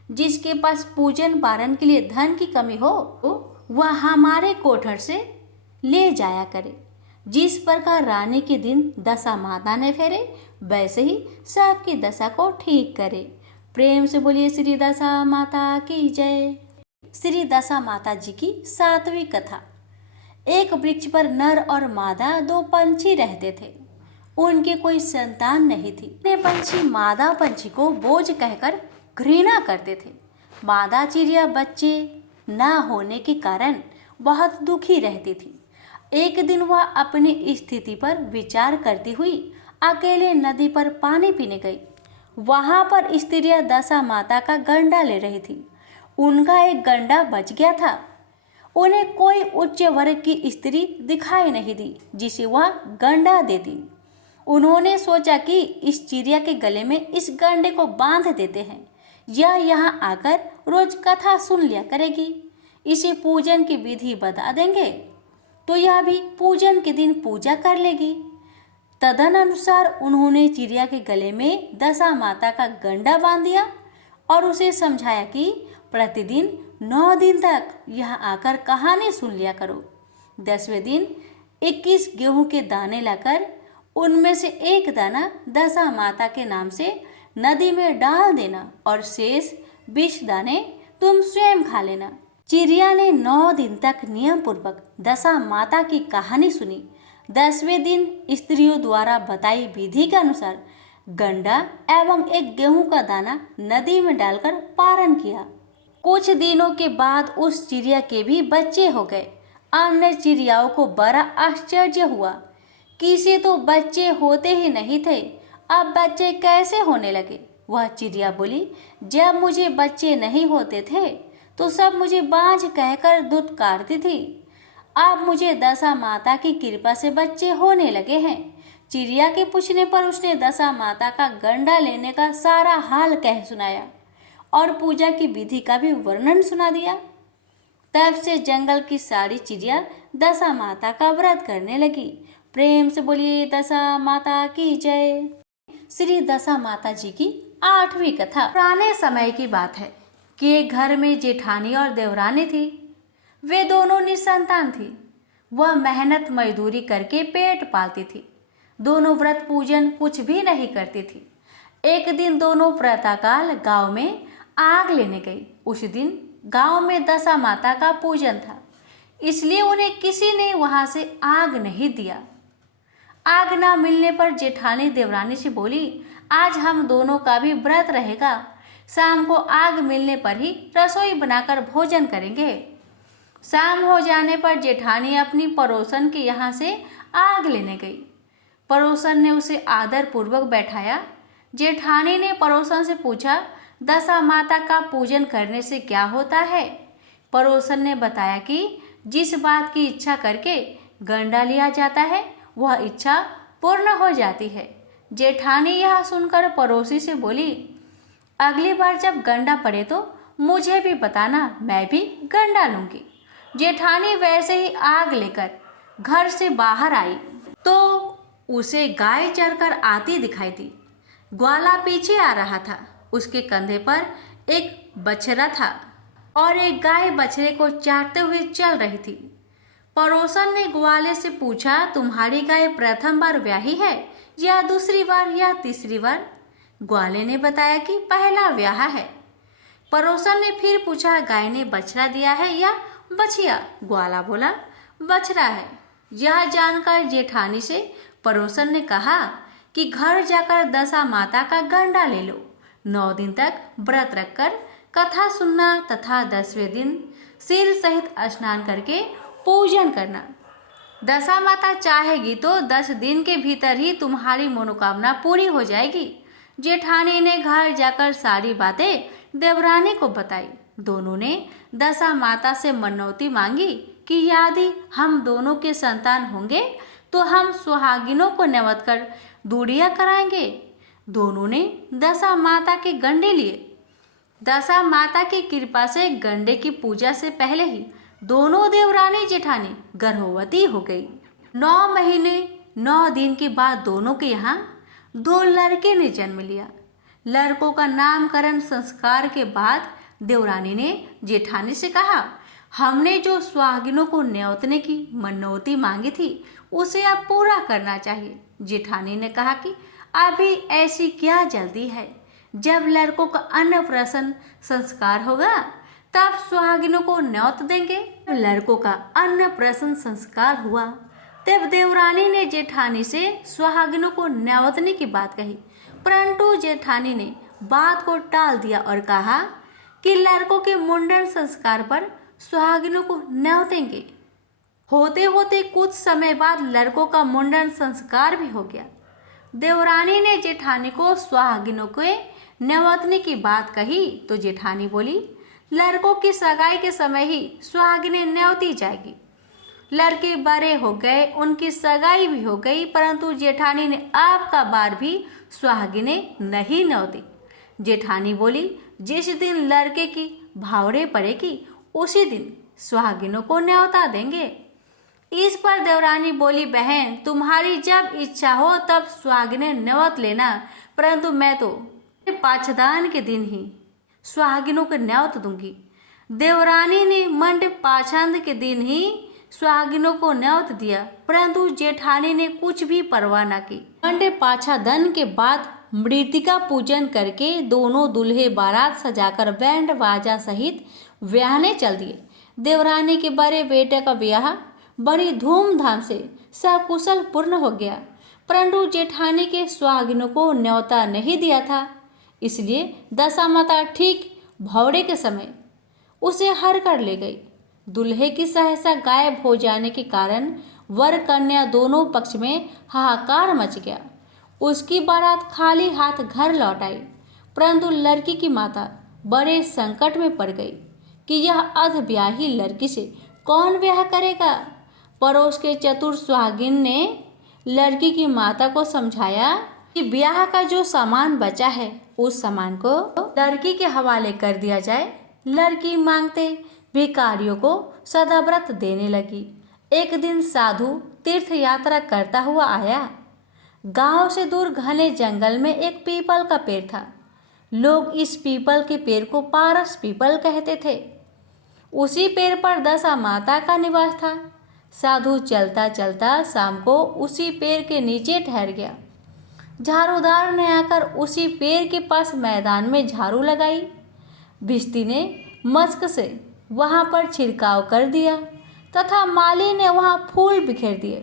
जिसके पास पूजन पारण के लिए धन की कमी हो वह हमारे कोठर से ले जाया करे। जिस प्रकार रानी के दिन दशा माता ने फेरे, वैसे ही सबकी दशा को ठीक करे। प्रेम से बोलिए श्री दशा माता की जय। श्री दशा माता जी की 7वीं कथा। एक वृक्ष पर नर और मादा 2 पंछी रहते थे। उनकी कोई संतान नहीं थी। ये पंछी मादा पंछी को बोझ कहकर घृणा करते थे। मादा चिड़िया बच्चे न होने के कारण बहुत दुखी रहती थी। एक दिन वह अपनी स्थिति पर विचार करती हुई अकेले नदी पर पानी पीने गई। वहां पर स्त्रियां दशा माता का गंडा ले रही थी। उनका एक गंडा बच गया था। उन्हें कोई उच्च वर्ग की स्त्री दिखाई नहीं दी जिसे वह गंडा देती। उन्होंने सोचा कि इस चिड़िया के गले में इस गंडे को बांध देते हैं। यह यहाँ आकर रोज कथा सुन लिया करेगी। इसे पूजन की विधि बता देंगे तो यह भी पूजन के दिन पूजा कर लेगी। तदनुसार उन्होंने चिड़िया के गले में दशा माता का गंडा बांध दिया और उसे समझाया कि प्रतिदिन 9 दिन तक यहाँ आकर कहानी सुन लिया करो। 10वें दिन 21 गेहूं के दाने लाकर उनमें से एक दाना दशा माता के नाम से नदी में डाल देना और शेष 20 दाने तुम स्वयं खा लेना। चिड़िया ने 9 दिन तक नियम पूर्वक दशा माता की कहानी सुनी। 10वें दिन स्त्रियों द्वारा बताई विधि के अनुसार गंडा एवं एक गेहूं का दाना नदी में डालकर पारण किया। कुछ दिनों के बाद उस चिड़िया के भी बच्चे हो गए। अन्य चिड़ियाओं को बड़ा आश्चर्य हुआ कि इसे तो बच्चे होते ही नहीं थे, अब बच्चे कैसे होने लगे। वह चिड़िया बोली, जब मुझे बच्चे नहीं होते थे तो सब मुझे बांझ कहकर दुत्कारती थी। अब मुझे दशा माता की कृपा से बच्चे होने लगे हैं। चिड़िया के पूछने पर उसने दशा माता का गंडा लेने का सारा हाल कह सुनाया और पूजा की विधि का भी वर्णन सुना दिया। तब से जंगल की सारी चिड़िया दशा माता का व्रत करने लगी। प्रेम से बोलिए दशा माता की जय। श्री दशा माता जी की 8वीं कथा। पुराने समय की बात है कि एक घर में जेठानी और देवरानी थी। वे दोनों निसंतान थी। वह मेहनत मजदूरी करके पेट पालती थी। दोनों व्रत पूजन कुछ भी नहीं करती थी। एक दिन दोनों प्रातःकाल गांव में आग लेने गई। उस दिन गांव में दशा माता का पूजन था, इसलिए उन्हें किसी ने वहां से आग नहीं दिया। आग ना मिलने पर जेठानी देवरानी से बोली, आज हम दोनों का भी व्रत रहेगा। शाम को आग मिलने पर ही रसोई बनाकर भोजन करेंगे। शाम हो जाने पर जेठानी अपनी पड़ोसन के यहाँ से आग लेने गई। पड़ोसन ने उसे आदर पूर्वक बैठाया। जेठानी ने पड़ोसन से पूछा, दशा माता का पूजन करने से क्या होता है। पड़ोसन ने बताया कि जिस बात की इच्छा करके गंडा लिया जाता है वह इच्छा पूर्ण हो जाती है। जेठानी यह सुनकर पड़ोसी से बोली, अगली बार जब गंडा पड़े तो मुझे भी बताना, मैं भी गंडा लूँगी। जेठानी वैसे ही आग लेकर घर से बाहर आई तो उसे गाय चरकर आती दिखाई दी। ग्वाला पीछे आ रहा था। उसके कंधे पर एक बछड़ा था और एक गाय बछड़े को चाटते हुए चल रही थी। पड़ोसन ने ग्वाले से पूछा, तुम्हारी गाय प्रथम बार ब्याही है या दूसरी बार या तीसरी बार? ग्वाले ने बताया कि पहला ब्याह है। पड़ोसन ने फिर पूछा, गाय ने बछड़ा दिया है या बछिया? ग्वाला बोला, बछड़ा है। यह जानकर जेठानी से पड़ोसन ने कहा कि घर जाकर दशा माता का गंडा ले लो, 9 दिन तक व्रत रखकर कथा सुनना तथा 10वें दिन सिर सहित स्नान करके पूजन करना। दशा माता चाहेगी तो 10 दिन के भीतर ही तुम्हारी मनोकामना पूरी हो जाएगी। जेठानी ने घर जाकर सारी बातें देवरानी को बताई। दोनों ने दशा माता से मनौती मांगी कि यदि हम दोनों के संतान होंगे तो हम सुहागिनों को न्योत कर दूरियां कराएंगे। दोनों ने दशा माता के गंडे लिए। दशा माता की कृपा से गंडे की पूजा से पहले ही दोनों देवरानी जेठानी गर्भवती हो गई। 9 महीने 9 दिन के बाद दोनों के यहाँ 2 लड़के ने जन्म लिया। लड़कों का नामकरण संस्कार के बाद देवरानी ने जेठानी से कहा, हमने जो सुहागिनों को न्योतने की मनौती मांगी थी उसे अब पूरा करना चाहिए। जेठानी ने कहा कि अभी ऐसी क्या जल्दी है, जब लड़कों का अन्नप्राशन संस्कार होगा तब सुहागिनों को न्योत देंगे। लड़कों का अन्नप्राशन संस्कार हुआ तब देवरानी ने जेठानी से सुहागिनों को न्योतने की बात कही, परंतु जेठानी ने बात को टाल दिया और कहा कि लड़कों के मुंडन संस्कार पर सुहागिनों को न्योतेंगे। होते होते कुछ समय बाद लड़कों का मुंडन संस्कार भी हो गया। देवरानी ने जेठानी को सुहागिनों के न्योतने की बात कही तो जेठानी बोली, लड़कों की सगाई के समय ही सुहागिनें न्योती जाएगी। लड़के बड़े हो गए, उनकी सगाई भी हो गई, परंतु जेठानी ने अब का बार भी सुहागिनें नहीं न्योती। जेठानी बोली, जिस दिन लड़के की भावरे पड़ेगी उसी दिन सुहागिनों को न्योता देंगे। इस पर देवरानी बोली, बहन तुम्हारी जब इच्छा हो तब सुहागिनें न्योत लेना, परंतु मैं तो पाछदान के दिन ही सुहागिनों को न्योत दूंगी। देवरानी ने मंडप पाछंद के दिन ही सुहागिनों को न्योत दिया, परंतु जेठानी ने कुछ भी परवाह न की। मंडप पाछादन के बाद मृतिका पूजन करके दोनों दूल्हे बारात सजाकर बैंड बाजा सहित ब्याहने चल दिए। देवरानी के बड़े बेटे का ब्याह बड़ी धूमधाम से सकुशल पूर्ण हो गया, परंतु जेठानी के सुहागिनों को न्योता नहीं दिया था, इसलिए दशा माता ठीक भौरे के समय उसे हर कर ले गई। दूल्हे की सहसा गायब हो जाने के कारण वर कन्या दोनों पक्ष में हाहाकार मच गया। उसकी बारात खाली हाथ घर लौट आई, परंतु लड़की की माता बड़े संकट में पड़ गई कि यह अधब्याही लड़की से कौन ब्याह करेगा। पड़ोस के चतुर सुहागिन ने लड़की की माता को समझाया कि ब्याह का जो सामान बचा है उस सामान को लड़की के हवाले कर दिया जाए। लड़की मांगते भिखारियों को सदाव्रत देने लगी। एक दिन साधु तीर्थ यात्रा करता हुआ आया। गांव से दूर घने जंगल में एक पीपल का पेड़ था। लोग इस पीपल के पेड़ को पारस पीपल कहते थे। उसी पेड़ पर दशा माता का निवास था। साधु चलता चलता शाम को उसी पेड़ के नीचे ठहर गया। झाड़ूदार ने आकर उसी पेड़ के पास मैदान में झाड़ू लगाई। भिश्ती ने मस्क से वहाँ पर छिड़काव कर दिया तथा माली ने वहाँ फूल बिखेर दिए।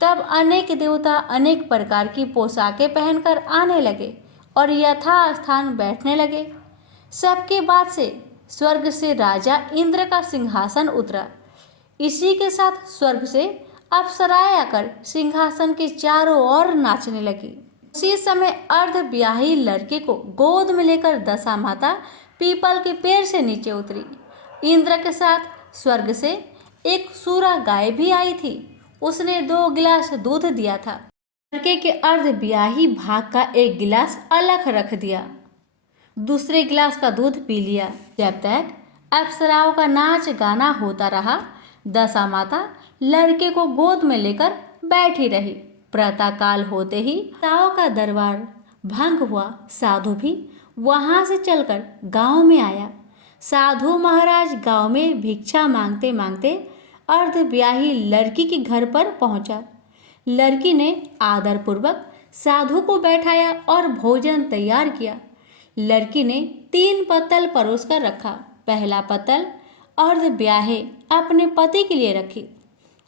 तब अनेक देवता अनेक प्रकार की पोशाकें पहनकर आने लगे और यथास्थान बैठने लगे। सबके बाद से स्वर्ग से राजा इंद्र का सिंहासन उतरा। इसी के साथ स्वर्ग से अप्सराएं आकर सिंहासन के चारों ओर नाचने लगी। उसी समय अर्धब्याही लड़के को गोद में लेकर दशा माता पीपल के पेड़ से नीचे उतरी। इंद्र के साथ स्वर्ग से एक सूरा गाय भी आई थी। उसने 2 गिलास दूध दिया था। लड़के के अर्धब्याही भाग का 1 गिलास अलग रख दिया, दूसरे गिलास का दूध पी लिया। जब तक अप्सराओं का नाच गाना होता रहा, दशा माता लड़के को गोद में लेकर बैठी रही। प्रातःकाल होते ही ताओ का दरबार भंग हुआ। साधु भी वहां से चलकर गांव में आया। साधु महाराज गांव में भिक्षा मांगते मांगते अर्धब्याही लड़की के घर पर पहुंचा। लड़की ने आदरपूर्वक साधु को बैठाया और भोजन तैयार किया। लड़की ने 3 पत्तल परोस कर रखा। पहला पत्तल अर्धब्याहे अपने पति के लिए रखी,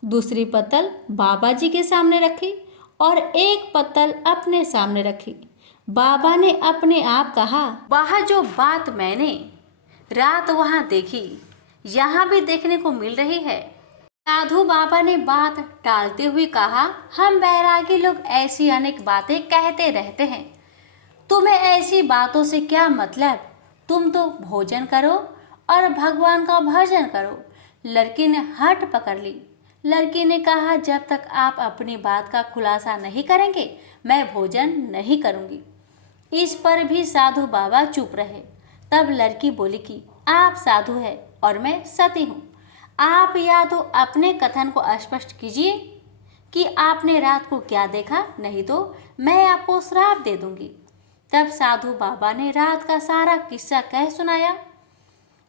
दूसरी पत्तल बाबा जी के सामने रखी और एक पत्तल अपने सामने रखी। बाबा ने अपने आप कहा, वह जो बात मैंने रात वहाँ देखी यहाँ भी देखने को मिल रही है। साधु बाबा ने बात टालते हुए कहा, हम बैरागी लोग ऐसी अनेक बातें कहते रहते हैं, तुम्हें ऐसी बातों से क्या मतलब? तुम तो भोजन करो और भगवान का भजन करो। लड़की ने हट पकड़ ली। लड़की ने कहा, जब तक आप अपनी बात का खुलासा नहीं करेंगे मैं भोजन नहीं करूंगी। इस पर भी साधु बाबा चुप रहे। तब लड़की बोली कि आप साधु है और मैं सती हूँ। आप या तो अपने कथन को स्पष्ट कीजिए कि आपने रात को क्या देखा, नहीं तो मैं आपको श्राप दे दूंगी। तब साधु बाबा ने रात का सारा किस्सा कह सुनाया।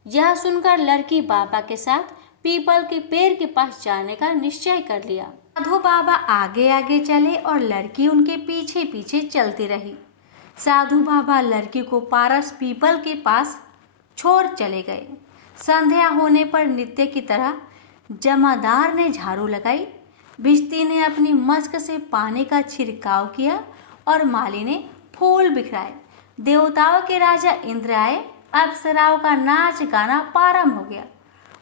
यह सुनकर लड़की बाबा के साथ पीपल के पेड़ के पास जाने का निश्चय कर लिया। साधु बाबा आगे आगे चले और लड़की उनके पीछे पीछे चलती रही। साधु बाबा लड़की को पारस पीपल के पास छोड़ चले गए। संध्या होने पर नित्य की तरह जमादार ने झाड़ू लगाई, भिश्ती ने अपनी मस्क से पानी का छिड़काव किया और माली ने फूल बिखराए। देवताओं के राजा इंद्र आए। अप्सराओं का नाच गाना प्रारंभ हो गया।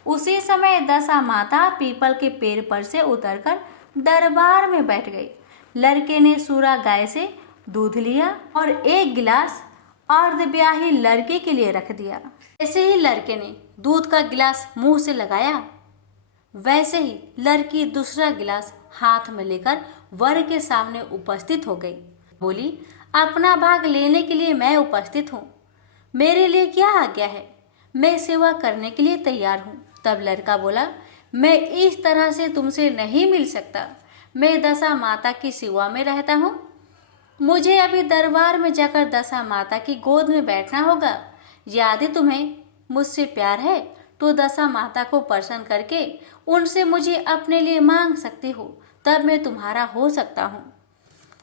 उसी समय दशा माता पीपल के पेड़ पर से उतरकर दरबार में बैठ गई। लड़के ने सूरा गाय से दूध लिया और एक गिलास अर्धब्याही लड़के के लिए रख दिया। जैसे ही लड़के ने दूध का गिलास मुंह से लगाया, वैसे ही लड़की दूसरा गिलास हाथ में लेकर वर के सामने उपस्थित हो गई। बोली, अपना भाग लेने के लिए मैं उपस्थित हूँ। मेरे लिए क्या आज्ञा है? मैं सेवा करने के लिए तैयार हूँ। तब लड़का बोला, मैं इस तरह से तुमसे नहीं मिल सकता। मैं दशा माता की सेवा में रहता हूँ। मुझे अभी दरबार में जाकर दशा माता की गोद में बैठना होगा। यदि तुम्हें मुझसे प्यार है तो दशा माता को प्रसन्न करके उनसे मुझे अपने लिए मांग सकते हो, तब मैं तुम्हारा हो सकता हूँ।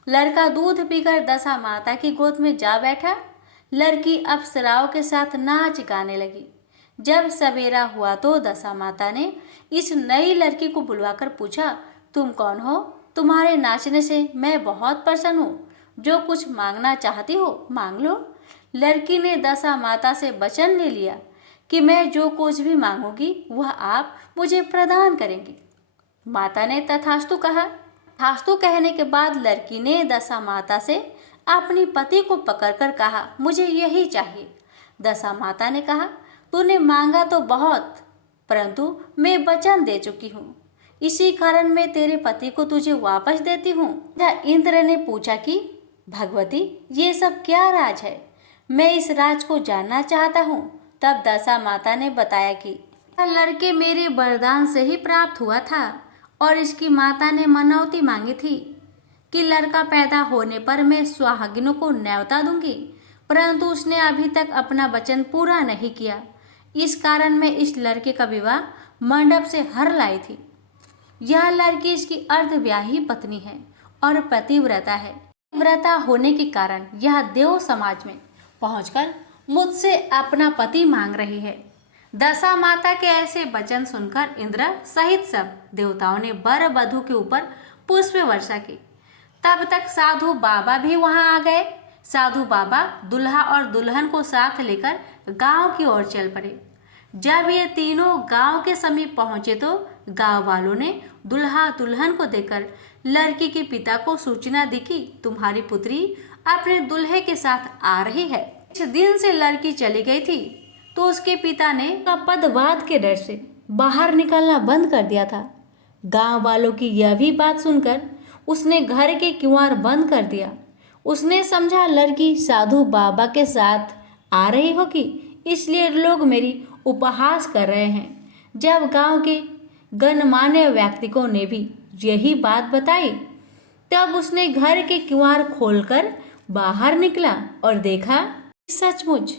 लड़का दूध पीकर दशा माता की गोद में जा बैठा। लड़की अप्सराओं के साथ नाच गाने लगी। जब सवेरा हुआ तो दशा माता ने इस नई लड़की को बुलवाकर पूछा, तुम कौन हो? तुम्हारे नाचने से मैं बहुत प्रसन्न हूँ। जो कुछ मांगना चाहती हो मांग लो। लड़की ने दशा माता से वचन ले लिया कि मैं जो कुछ भी मांगूंगी वह आप मुझे प्रदान करेंगी। माता ने तथास्तु कहा। तथास्तु कहने के बाद लड़की ने दशा माता से अपनी पति को पकड़कर कहा, मुझे यही चाहिए। दशा माता ने कहा, तूने मांगा तो बहुत, परंतु मैं वचन दे चुकी हूँ, इसी कारण मैं तेरे पति को तुझे वापस देती हूँ। इंद्र ने पूछा कि भगवती, ये सब क्या राज है? मैं इस राज को जानना चाहता हूँ। तब दशा माता ने बताया कि लड़के मेरे वरदान से ही प्राप्त हुआ था और इसकी माता ने मनौती मांगी थी कि लड़का पैदा होने पर मैं सुहागिनों को न्योता दूंगी, परंतु उसने अभी तक अपना वचन पूरा नहीं किया। इस कारण मैं इस लड़के का विवाह मंडप से हर लाई थी। यह लड़की इसकी अर्धब्याही पत्नी है और पतिव्रता है। व्रता होने के कारण यह देव समाज में पहुंचकर मुझसे अपना पति मांग रही है। दशा माता के ऐसे वचन सुनकर इंद्र सहित सब देवताओं ने वर वधू के ऊपर पुष्प वर्षा की। तब तक साधु बाबा भी वहां आ गए। साधु बाबा दुल्हा और दुल्हन को साथ लेकर गांव की ओर चल पड़े। जब ये तीनों गांव के समीप पहुंचे तो गांव वालों ने दुल्हा दुल्हन को देखकर लड़की के पिता को सूचना दी कि तुम्हारी पुत्री अपने दुल्हे के साथ आ रही है। इस दिन से लड़की चली गई थी तो उसके पिता ने पदवाद के डर से बाहर निकलना बंद कर दिया था। गांव वालों की यह भी बात सुनकर उसने घर के किवाड़ बंद कर दिया। उसने समझा लड़की साधु बाबा के साथ आ रही होगी, इसलिए लोग मेरी उपहास कर रहे हैं। जब गांव के गणमान्य व्यक्तियों ने भी यही बात बताई तब उसने घर के किवाड़ खोलकर बाहर निकला और देखा सचमुच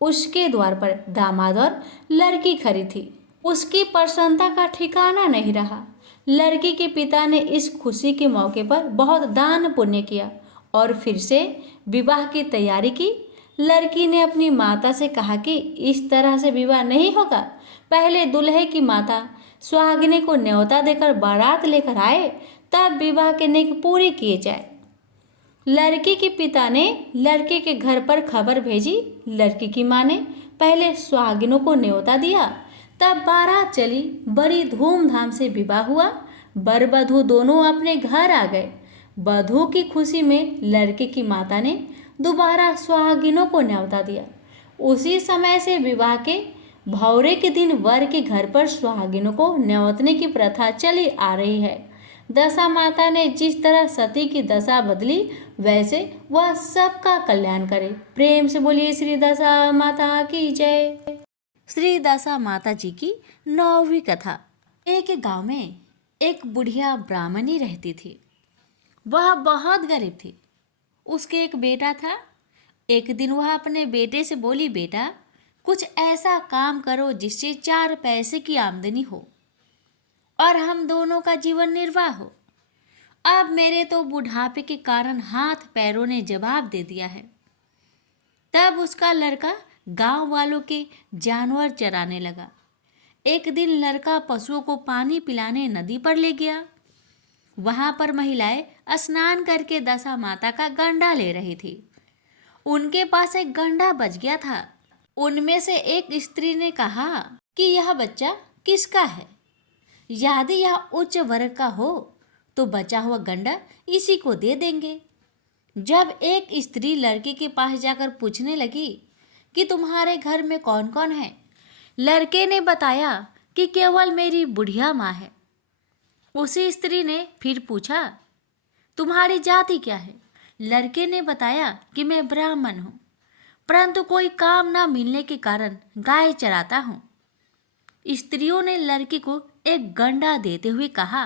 उसके द्वार पर दामाद और लड़की खड़ी थी। उसकी प्रसन्नता का ठिकाना नहीं रहा। लड़की के पिता ने इस खुशी के मौके पर बहुत दान पुण्य किया और फिर से विवाह की तैयारी की। लड़की ने अपनी माता से कहा कि इस तरह से विवाह नहीं होगा, पहले दूल्हे की माता सुहागिनी को न्योता देकर बारात लेकर आए, तब विवाह के नेक पूरी किए जाए। लड़की के पिता ने लड़के के घर पर खबर भेजी। लड़की की माँ ने पहले सुहागिनों को न्योता दिया, तब बारात चली। बड़ी धूमधाम से विवाह हुआ। वर वधू दोनों अपने घर आ गए। वधू की खुशी में लड़के की माता ने दोबारा सुहागिनों को न्योता दिया। उसी समय से विवाह के भौरे के दिन वर के घर पर सुहागिनों को न्योतने की प्रथा चली आ रही है। दशा माता ने जिस तरह सती की दशा बदली, वैसे वह सबका कल्याण करे। प्रेम से बोलिए श्री दशा माता की जय। श्री दशा माता जी की 9वीं कथा। एक गांव में एक बुढ़िया ब्राह्मणी रहती थी। वह बहुत गरीब थी। उसके एक बेटा था। एक दिन वह अपने बेटे से बोली, बेटा कुछ ऐसा काम करो जिससे 4 पैसे की आमदनी हो और हम दोनों का जीवन निर्वाह हो। अब मेरे तो बुढ़ापे के कारण हाथ पैरों ने जवाब दे दिया है। तब उसका लड़का गांव वालों के जानवर चराने लगा। एक दिन लड़का पशुओं को पानी पिलाने नदी पर ले गया। वहां पर महिलाएं स्नान करके दशा माता का गंडा ले रही थी। उनके पास एक गंडा बच गया था। उनमें से एक स्त्री ने कहा कि यह बच्चा किसका है? यदि यह उच्च वर्ग का हो तो बचा हुआ गंडा इसी को दे देंगे। जब एक स्त्री लड़के के पास जाकर पूछने लगी कि तुम्हारे घर में कौन कौन है, लड़के ने बताया कि केवल मेरी बुढ़िया माँ है। उसी स्त्री ने फिर पूछा, तुम्हारी जाति क्या है? लड़के ने बताया कि मैं ब्राह्मण हूँ, परंतु कोई काम ना मिलने के कारण गाय चराता हूँ। स्त्रियों ने लड़की को एक गंडा देते हुए कहा,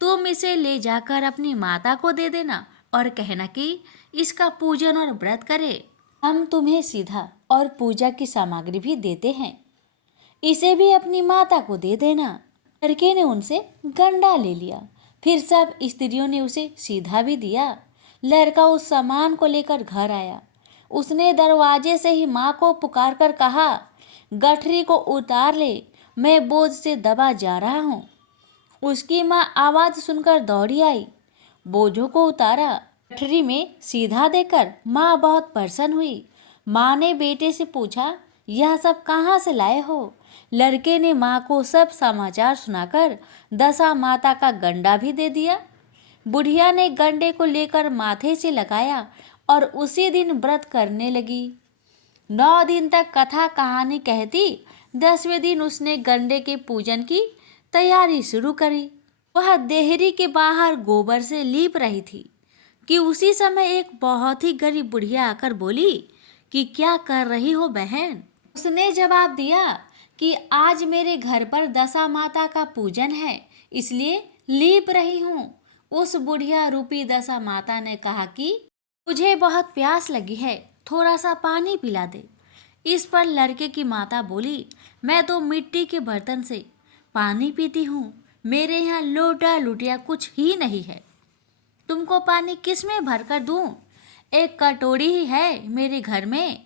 तुम इसे ले जाकर अपनी माता को दे देना और कहना कि इसका पूजन और व्रत करे। हम तुम्हें सीधा और पूजा की सामग्री भी देते हैं, इसे भी अपनी माता को दे देना। लड़के ने उनसे गंडा ले लिया। फिर सब स्त्रियों ने उसे सीधा भी दिया। लड़का उस सामान को लेकर घर आया। उसने दरवाजे से ही माँ को पुकार कर कहा, गठरी को उतार ले, मैं बोझ से दबा जा रहा हूँ। उसकी माँ आवाज़ सुनकर दौड़ी आई, बोझों को उतारा। गठरी में सीधा देकर माँ बहुत प्रसन्न हुई। माँ ने बेटे से पूछा, यह सब कहाँ से लाए हो? लड़के ने माँ को सब समाचार सुनाकर दशा माता का गंडा भी दे दिया। बुढ़िया ने गंडे को लेकर माथे से लगाया और उसी दिन व्रत करने लगी। 9 दिन तक कथा कहानी कहती। 10वें दिन उसने गंडे के पूजन की तैयारी शुरू करी। वह देहरी के बाहर गोबर से लीप रही थी कि उसी समय एक बहुत ही गरीब बुढ़िया आकर बोली कि क्या कर रही हो बहन? उसने जवाब दिया कि आज मेरे घर पर दशा माता का पूजन है, इसलिए लीप रही हूँ। उस बुढ़िया रूपी दशा माता ने कहा कि मुझे बहुत प्यास लगी है, थोड़ा सा पानी पिला दे। इस पर लड़के की माता बोली, मैं तो मिट्टी के बर्तन से पानी पीती हूँ, मेरे यहाँ लोटा लुटिया कुछ ही नहीं है, तुमको पानी किस में भर कर दूँ? एक कटोरी ही है मेरे घर में,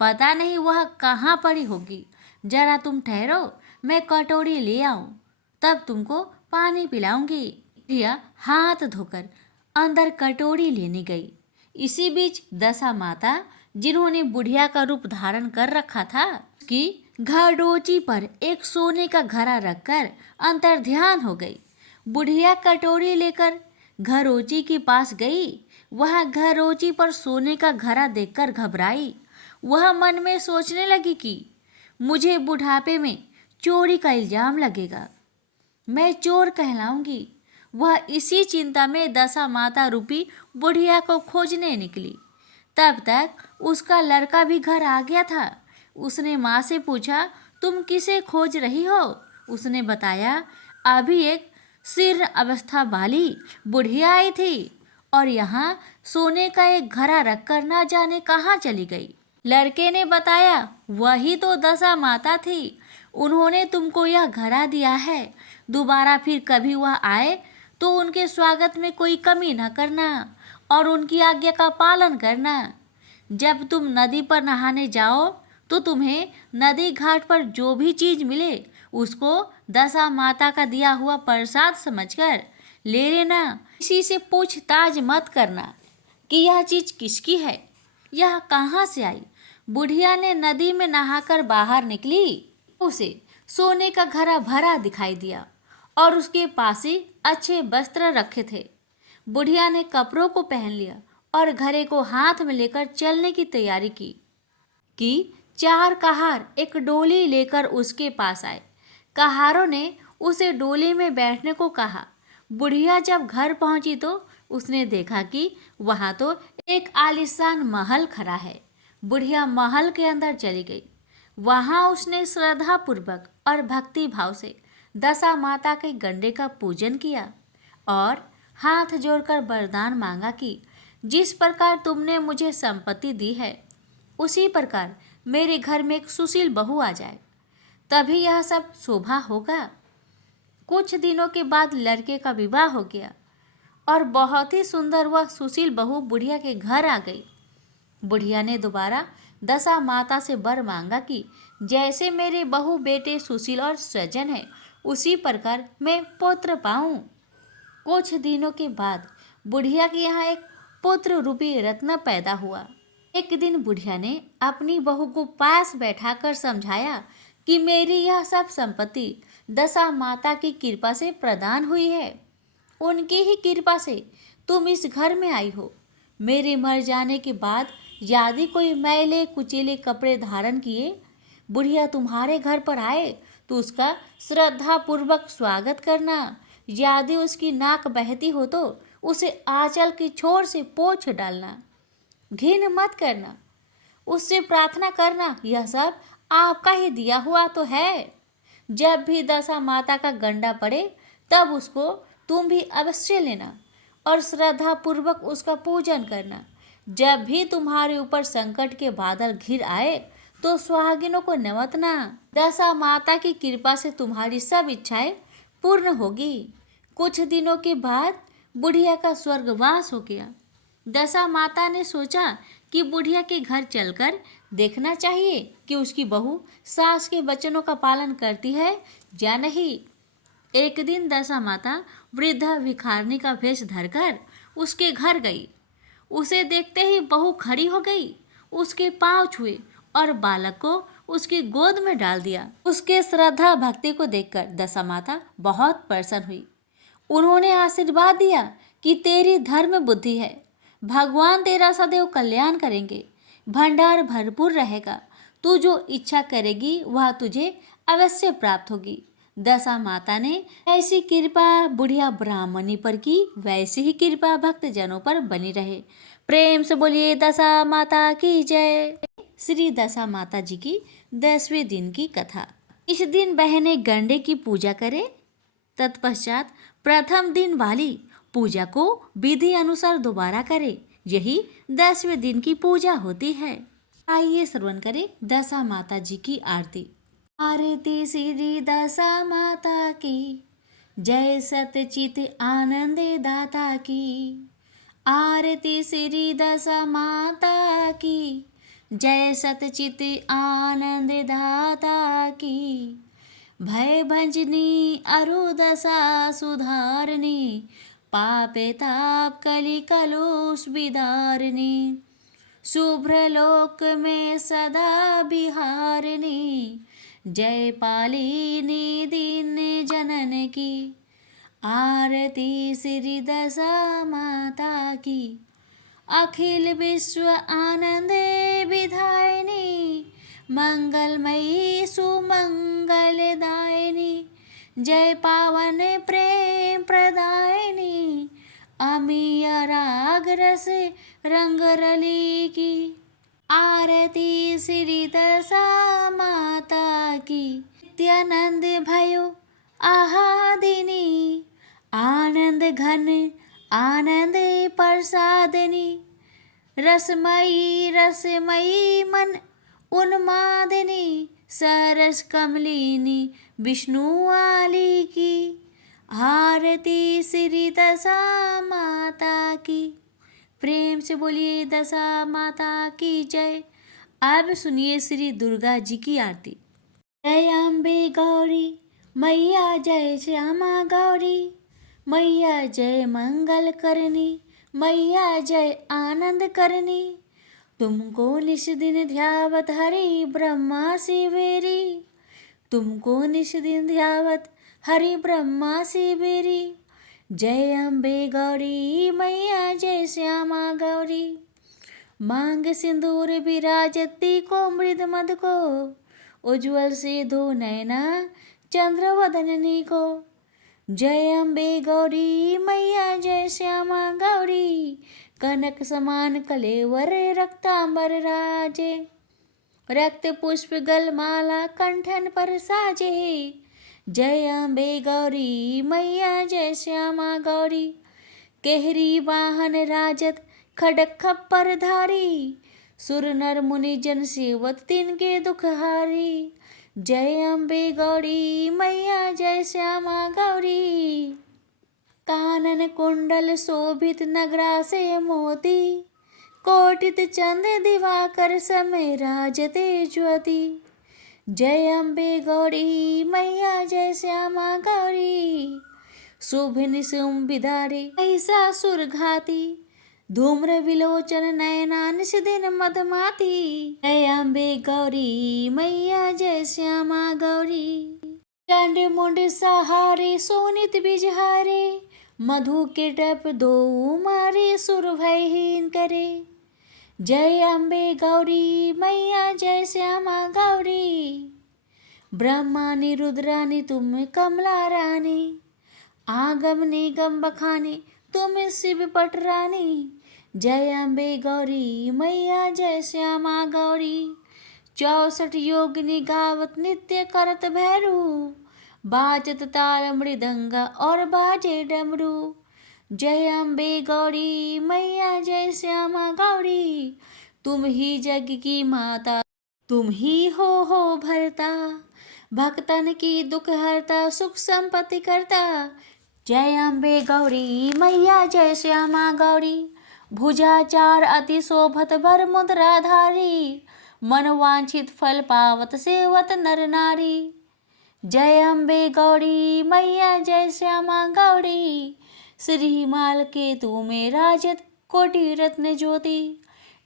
पता नहीं वह कहाँ पड़ी होगी। जरा तुम ठहरो, मैं कटोरी ले आऊं, तब तुमको पानी पिलाऊंगी। रिया हाथ धोकर अंदर कटोरी लेने गई। इसी बीच दशा माता, जिन्होंने बुढ़िया का रूप धारण कर रखा था, कि घड़ोची पर एक सोने का घड़ा रखकर अंतर ध्यान हो गई। बुढ़िया कटोरी लेकर घरोची के पास गई। वह घरोची पर सोने का घड़ा देखकर घबराई। वह मन में सोचने लगी कि मुझे बुढ़ापे में चोरी का इल्जाम लगेगा, मैं चोर कहलाऊंगी। वह इसी चिंता में दशा माता रूपी बुढ़िया को खोजने निकली। तब तक उसका लड़का भी घर आ गया था। उसने माँ से पूछा, तुम किसे खोज रही हो? उसने बताया, अभी एक शीर्ण अवस्था वाली बुढ़िया आई थी और यहाँ सोने का एक घड़ा रखकर ना जाने कहाँ चली गई। लड़के ने बताया, वही तो दशा माता थी। उन्होंने तुमको यह घड़ा दिया है, दोबारा फिर कभी वह आए तो उनके स्वागत में कोई कमी न करना और उनकी आज्ञा का पालन करना। जब तुम नदी पर नहाने जाओ तो तुम्हें नदी घाट पर जो भी चीज मिले उसको दशा माता का दिया हुआ प्रसाद समझकर ले लेना। किसी से पूछताछ मत करना कि यह चीज किसकी है, यह कहाँ से आई। बुढ़िया ने नदी में नहाकर बाहर निकली, उसे सोने का घड़ा भरा दिखाई दिया और उसके पास ही अच्छे वस्त्र रखे थे। बुढ़िया ने कपड़ों को पहन लिया और घड़े को हाथ में लेकर चलने की तैयारी की। 4 कहार एक डोली लेकर उसके पास आए। कहारों ने उसे डोली में बैठने को कहा। बुढ़िया जब घर पहुंची तो उसने देखा कि वहां तो एक आलीशान महल खड़ा है। बुढ़िया महल के अंदर चली गई। वहां उसने श्रद्धा पूर्वक और भक्ति भाव से दशा माता के गंडे का पूजन किया और हाथ जोड़कर वरदान मांगा कि जिस प्रकार तुमने मुझे संपत्ति दी है उसी प्रकार मेरे घर में एक सुशील बहू आ जाए, तभी यह सब शोभा होगा। कुछ दिनों के बाद लड़के का विवाह हो गया और बहुत ही सुंदर वह सुशील बहू बुढ़िया के घर आ गई। बुढ़िया ने दोबारा दशा माता से वर मांगा कि जैसे मेरे बहू बेटे सुशील और सज्जन है उसी प्रकार मैं पुत्र पाऊं। कुछ दिनों के बाद बुढ़िया के यहाँ एक पुत्र रूपी रत्न पैदा हुआ। एक दिन बुढ़िया ने अपनी बहू को पास बैठाकर समझाया कि मेरी यह सब संपत्ति दशा माता की कृपा से प्रदान हुई है। उनकी ही कृपा से तुम इस घर में आई हो। मेरे मर जाने के बाद यदि कोई मैले कुचेले कपड़े धारण किए बुढ़िया तुम्हारे घर पर आए तो उसका श्रद्धा पूर्वक स्वागत करना। यदि उसकी नाक बहती हो तो उसे आंचल की छोर से पोंछ डालना। घिन मत करना, उससे प्रार्थना करना, यह सब आपका ही दिया हुआ तो है। जब भी दशा माता का गंडा पड़े तब उसको तुम भी अवश्य लेना और श्रद्धा पूर्वक उसका पूजन करना। जब भी तुम्हारे ऊपर संकट के बादल घिर आए तो सुहागिनों को नमतना। दशा माता की कृपा से तुम्हारी सब इच्छाएं पूर्ण होगी। कुछ दिनों के बाद बुढ़िया का स्वर्गवास हो गया। दशा माता ने सोचा कि बुढ़िया के घर चलकर देखना चाहिए कि उसकी बहू सास के वचनों का पालन करती है या नहीं। एक दिन दशा माता वृद्धा भिखारिनी का वेश धरकर उसके घर गई। उसे देखते ही बहू खड़ी हो गई, उसके पांव छुए और बालक को उसकी गोद में डाल दिया। उसके श्रद्धा भक्ति को देखकर दशा माता बहुत प्रसन्न हुई। उन्होंने आशीर्वाद दिया कि तेरी धर्म बुद्धि है, भगवान तेरा सदैव कल्याण करेंगे, भंडार भरपूर रहेगा, तू जो इच्छा करेगी वह तुझे अवश्य प्राप्त होगी। दशा माता ने ऐसी कृपा बुढ़िया ब्राह्मणी पर की, वैसी ही कृपा भक्त जनों पर बनी रहे। प्रेम से बोलिए दशा माता की जय। श्री दशा माता जी की 10वें दिन की कथा। इस दिन बहनें गंडे की पूजा करें, तत्पश्चात प्रथम दिन वाली पूजा को विधि अनुसार दोबारा करें। यही 10वें दिन की पूजा होती है। आइए श्रवण करें दशा माता जी की आरती। आरती श्री दशा माता की जय, सतचित आनंद दाता की। आरती श्री दशा माता की जय, सतचित आनंद दाता की। भय भंजनी अरु दशा सुधारनी, पापे ताप कलि कलुष विदारिणी। शुभ्र लोक में सदा बिहारिणी, जय पालिनी दीन जनन की। आरती श्री दशा माता की। अखिल विश्व आनंद विधायिनी, मंगलमयी सुमंगलदायिनी। जय पावन प्रेम प्रदायिनी, अमीय राग रस रंग रली की। आरती श्री दशा माता की। नित्यानंद भयो आहादिनी, आनंद घन आनंद प्रसादिनी। रसमयी रसमयी मन उन्मादिनी, सरस कमलिनी विष्णु वाली की। आरती श्री दशा माता की। प्रेम से बोलिए दशा माता की जय। अब सुनिए श्री दुर्गा जी की आरती। जय अम्बे गौरी मैया, जय श्यामा गौरी मैया, जय मंगल करनी मैया, जय आनंद करनी। तुमको निश दिन ध्यावत हरि ब्रह्मा शिवेरी। तुमको निश दिन ध्यावत हरि ब्रह्मा शिवेरी। जय अम्बे गौरी मैया, जय श्यामा गौरी। मांग सिंदूर विराजती को मृद मद को। उज्ज्वल से दो नैना चंद्र वदननी को। जय अम्बे गौरी मैया, जय श्यामा गौरी। कनक समान कलेवर रक्तांबर राजे। रक्त पुष्प गलमाला कंठन पर साजे। जय अम्बे गौरी मैया, जय श्यामा गौरी। केहरी वाहन राजत खडक खप्पर धारी। सुर नर मुनि जन सेवत तिनके दुख हारी। जय अम्बे गौरी मैया, जय श्यामा गौरी। कानन कुंडल शोभित नगरा से मोती। कोटित चंद दिवाकर समय राजते ज्योति। जय अम्बे गौरी मैया, जय श्यामा गौरी। शुभ निशुम विदारे महिषासुर घाती। धूम्र विलोचन नयना निश दिन मधमाती। जय अम्बे गौरी मैया, जय श्यामा गौरी। चंड मुंड सहारे सोनित बिजहारे। मधु के टप दो मारे सुर भयहीन करे। जय अम्बे गौरी मैया, जय श्यामा गौरी। ब्रह्मानी रुद्रानी तुम कमला रानी। आगम निगम बखानी तुम शिव पट रानी। जय अम्बे गौरी मैया, जय श्यामा गौरी। 64 योगिनी गावत नित्य करत भैरू। बाजत ताल मृदंगा और बाजे डमरू। जय अम्बे गौरी मैया, जय श्यामा गौरी। तुम ही जग की माता, तुम ही हो भरता। भक्तन की दुख हरता, सुख संपत्ति करता। जय अम्बे गौरी मैया, जय श्यामा गौरी। भुजाचार अति शोभत भर मुद्राधारी। मन वांछित फल पावत सेवत नर नारी। जय अम्बे गौरी मैया, जय श्यामा गौरी। श्री हिमाल के तू में राजत कोटि रत्न ज्योति।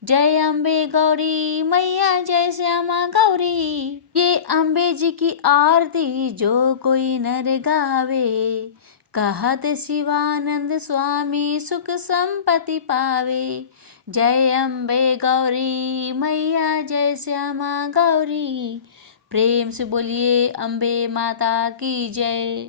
जय अम्बे गौरी मैया, जय श्यामा गौरी। ये अम्बे जी की आरती जो कोई नर गावे। कहत शिवानंद स्वामी सुख संपत्ति पावे। जय अम्बे गौरी मैया, जय श्यामा गौरी। प्रेम से बोलिए अम्बे माता की जय।